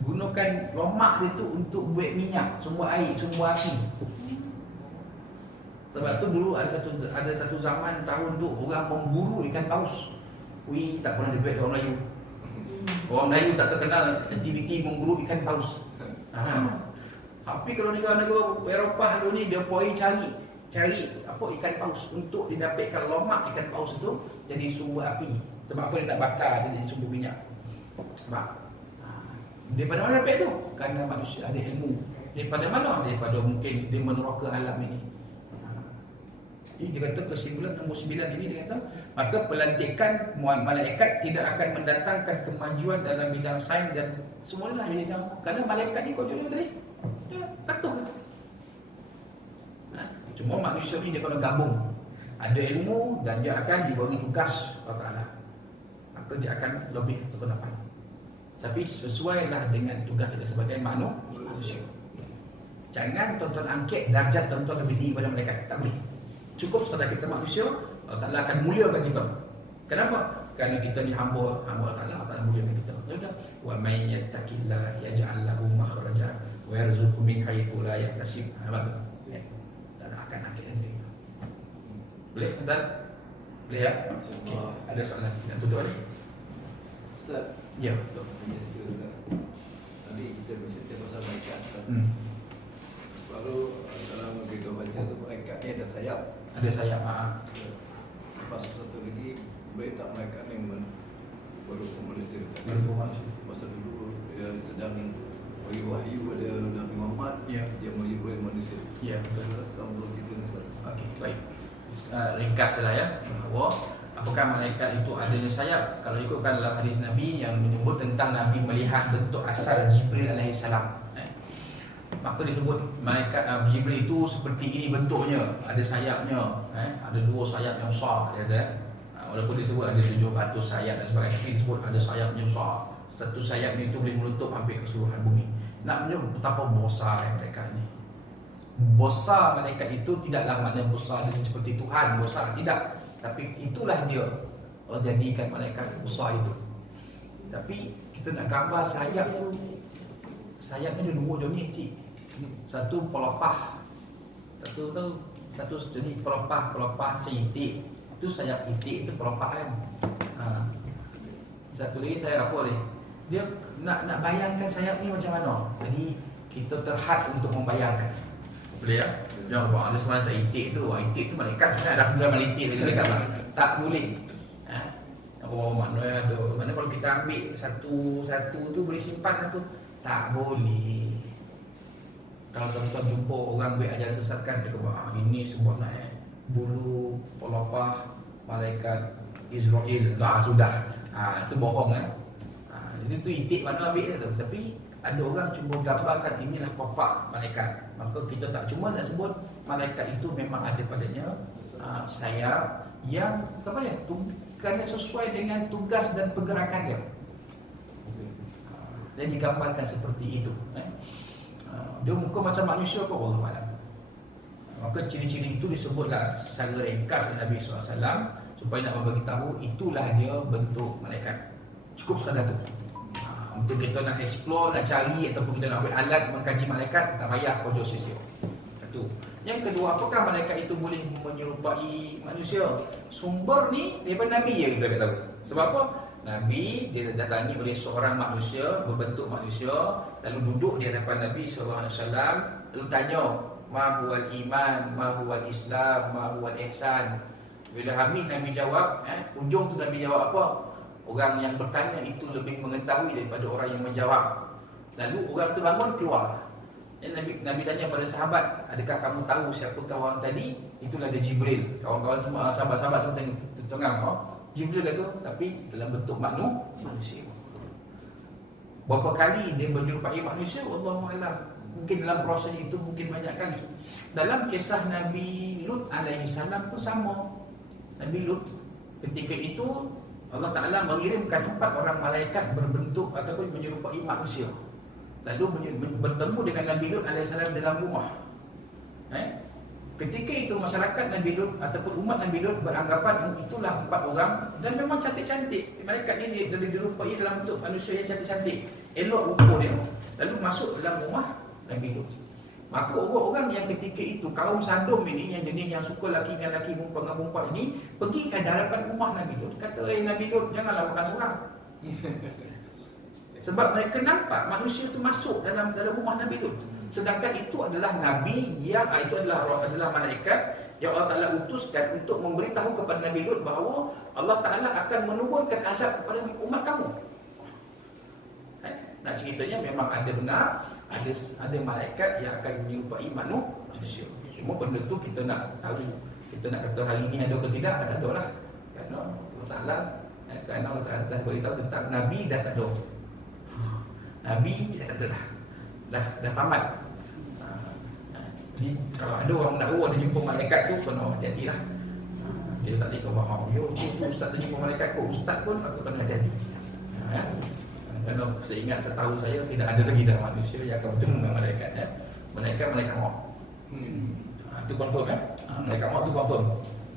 Gunakan lomak dia tu untuk buat minyak, sumber air, sumber api. Sebab tu dulu ada satu zaman tahun tu orang memburu ikan paus. Ui, tak pernah dibuat orang Melayu. Orang Melayu tak terkenal aktiviti memburu ikan paus. Tapi kalau negara-negara Eropah dulu ni dia poi cari apa ikan paus untuk didapatkan lomak ikan paus itu jadi sumber api. Sebab apa dia nak bakar dia jadi sumber minyak. Sebab daripada mana dapat tu? Kerana manusia ada ilmu. Daripada mana? Daripada mungkin dia meneroka alam ini. Jadi dia kata kesimpulan nombor 9 ini dia kata, maka pelantikan malaikat tidak akan mendatangkan kemajuan dalam bidang sains dan semuanya lah bidang. Kerana malaikat ni kau cakap tadi, dia patuh. Cuma manusia ni dia kena gabung. Ada ilmu dan dia akan diberi tugas Allah Ta'ala. Maka dia akan lebih berkenapan. Tapi sesuailah dengan tugas kita sebagai manusia. Jangan tuan-tuan angkat darjat tuan-tuan lebih tinggi pada malaikat. Tak boleh. Cukup sekadar kita manusia, Allah Ta'ala akan muliakan kita. Kenapa? Kerana kita ni hamba Allah Ta'ala, Allah Ta'ala muliakan kita. Wa may yattaqillah yaj'al lahu makhraja wa yarzuqhu min haitsu la yahtasib. Betul. Tak akan angkat nanti. Boleh tuan? Boleh ya? Okey. Ada soalan yang tutup ni? Ustaz, Ya, betul. tanya sikit Ustaz. Tadi kita bercerita pasal malaikat Ustaz. Lalu dalam kita baca tu malaikat ni ada sayap. Ada sayap. Lepas satu lagi boleh tak malaikat ni baru ke Malaysia? Baru ke Malaysia. Masa dulu dia sedang wahyu pada Nabi Muhammad, Ya. dia menuju Malaysia. Ya, betul. Sama cerita Ustaz. Okey, baik. Ringkaslah ya, bahawa apakah malaikat itu adanya sayap? Kalau ikutkan dalam hadis Nabi yang menyebut tentang Nabi melihat bentuk asal Jibril alaihissalam, maka disebut malaikat Jibril itu seperti ini bentuknya, ada sayapnya, ada 2 sayap yang besar, dia kata. Walaupun disebut ada 700 sayap dan sebagainya, tapi disebut ada sayapnya besar. Satu sayapnya itu boleh menutup hampir keseluruhan bumi. Nak menunjuk betapa besar malaikat ini. Besar malaikat itu tidaklah makna besar dia seperti Tuhan, besar tidak. Tapi itulah dia Allah jadikan malaikat besar itu. Tapi kita nak gambar sayap tu, sayapnya ada 2 jenis cik. Satu pelepah, satu jenis pelepah macam itik. Itu sayap itik, itu pelepah kan. Satu lagi sayap apa ni? Dia nak bayangkan sayap ni macam mana. Jadi kita terhad untuk membayangkan. Boleh ya? Jangan buat ada semacam itik tu. Itik tu malaikat sebenarnya ada sebenarnya itik lagi dekat lah. Tak boleh. Mana ada. Mana kalau kita ambil satu tu boleh simpan tu. Tak boleh. Kalau tuan-tuan jumpa orang buat ajaran sesat kan, dia kata ini sebuah bulu pelepah malaikat Israel. Sudah. Itu bohong kan. Jadi tu itik mana ambil tu. Tapi ada orang cuba gambarkan inilah papak malaikat. Maka kita tak cuma nak sebut malaikat itu memang ada padanya sayap yang apa dia? Kerana sesuai dengan tugas dan pergerakan dia. Dan digambarkan seperti itu. Dia muka macam manusia ke Allah Alam. Maka ciri-ciri itu disebutlah secara ringkas oleh Nabi SAW supaya nak bagi tahu itulah dia bentuk malaikat. Cukup sekadar tu. Untuk kita nak explore, nak cari ataupun kita nak ambil alat mengkaji malaikat, tak payah pojok sisir. Satu. Yang kedua, apakah malaikat itu boleh menyerupai manusia? Sumber ni daripada Nabi je kita tahu. Sebab apa? Nabi dia datangi oleh seorang manusia berbentuk manusia, lalu duduk di hadapan Nabi SAW, lalu tanya, ma huwal iman, ma huwal Islam, ma huwal ihsan. Bila habis Nabi jawab, ujung tu Nabi jawab apa? Orang yang bertanya itu lebih mengetahui daripada orang yang menjawab. Lalu orang tu bangun keluar. Nabi tanya pada sahabat, adakah kamu tahu siapakah orang tadi? Itulah dia Jibril. Kawan-kawan semua, sahabat-sahabat semua tengah. Jibril kata, tapi dalam bentuk manusia. Berapa kali dia menyerupai manusia? Wallahualam. Mungkin dalam proses itu mungkin banyak kali. Dalam kisah Nabi Lut alaihissalam pun sama. Nabi Lut ketika itu Allah Ta'ala mengirimkan 4 orang malaikat berbentuk ataupun menyerupai manusia. Lalu bertemu dengan Nabi Lut AS dalam rumah. Ketika itu masyarakat Nabi Lut ataupun umat Nabi Lut beranggapan itulah 4 orang dan memang cantik-cantik. Malaikat ni dia dirupai dalam bentuk manusia yang cantik-cantik. Elok rupa dia. Lalu masuk dalam rumah Nabi Lut. Maka orang-orang yang ketika itu kaum Sadom ini yang jenis yang suka laki dengan laki, perempuan dengan perempuan ini pergi ke hadapan rumah Nabi Lut. Kata, Nabi Lut, janganlah makan seorang. Sebab mereka nampak manusia itu masuk dalam rumah Nabi Lut. Sedangkan itu adalah nabi yang itu adalah malaikat yang Allah Taala utuskan untuk memberitahu kepada Nabi Lut bahawa Allah Taala akan menurunkan azab kepada umat kamu. Nak ceritanya memang ada benar, ada malaikat yang akan menyerupai manusia. Cuma benda tu kita nak tahu, kita nak kata hari ni ada ke tidak, tak ada lah. Kerana Allah Taala beritahu tentang nabi dah tak ada. Nabi dah tak ada dah tamat. Jadi kalau ada orang mendakwa dia jumpa malaikat tu, kena hati-hatilah. Dia tak cakap bahawa ustaz tu jumpa malaikat kot, ustaz pun aku kena hati-hati. Kerana seingat setahu saya tidak ada lagi dalam manusia yang akan bertemu dengan malaikat. Malaikat maut. Itu confirm malaikat maut tu confirm.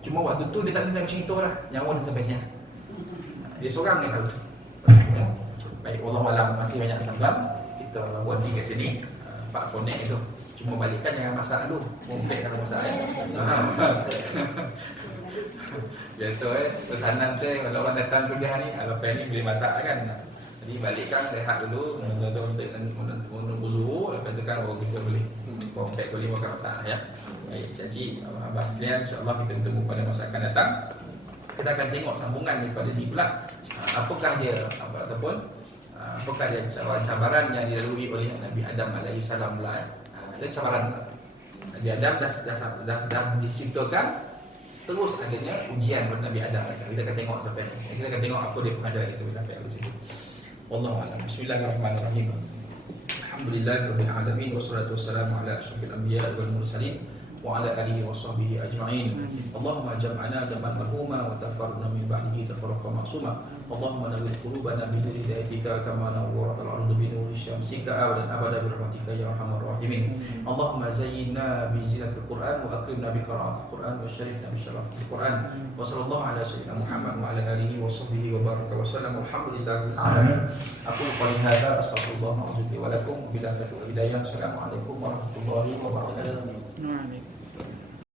Cuma waktu tu dia tak ada nak cerita lah nyawa dia sampai sini. Dia seorang ni tahu. Baik, wallahualam, masih banyak sambang. Kita buat di kat sini 4 connect itu. Cuma balikkan jangan masak dulu. Mumpet kalau masak biasa pesanan saya kalau orang datang kerja ni, lepas ni boleh masak kan. Jadi balikkan, rehat dulu, menunggu zuhur, lepas tu kan baru kita boleh mumpet boleh makan masak ya. Baik, cik-cik, abah sekalian, insya-Allah kita bertemu pada masa akan datang. Kita akan tengok sambungan daripada ni pula. Apakah dia apakah dia cabaran yang dilalui oleh Nabi Adam alaihi salam lah. Ada cabaran. Nabi Adam dah diciptakan, terus adanya ujian pada Nabi Adam. Kita akan tengok sampai ni. Kita akan tengok apa dia pengajaran itu sampai di situ. Wallahu a'lam. Bismillahirrahmanirrahim. Alhamdulillahirabbil alamin wassalatu wassalamu ala asyrafil anbiya'i wal mursalin wa ala alihi washabbihi ajma'in. Allahumma jam'ana jam'an marhuma wa tafarraqna min ba'dihi tafarruqan ma'suma. Allahumma nawwir qulubana bi nuri hidayatika kama nawwarat al-ardu bi nuri syamsika awalan abada bi rahmatika ya arhamar rahimin. Allahumma zayyinna bi zinatil Qur'an wa akrimna bi qira'atil Qur'an wa syarifna bi syarafil Qur'an. Wa sallallahu ala sayyidina Muhammad wa ala alihi wa sahbihi wa baraka wa sallam. Alhamdulillahil alamin. Aku qali hadza astaghfirullah wa atubu ilaih wa lakum billahi taufiq wal hidayah. Assalamualaikum warahmatullahi wabarakatuh.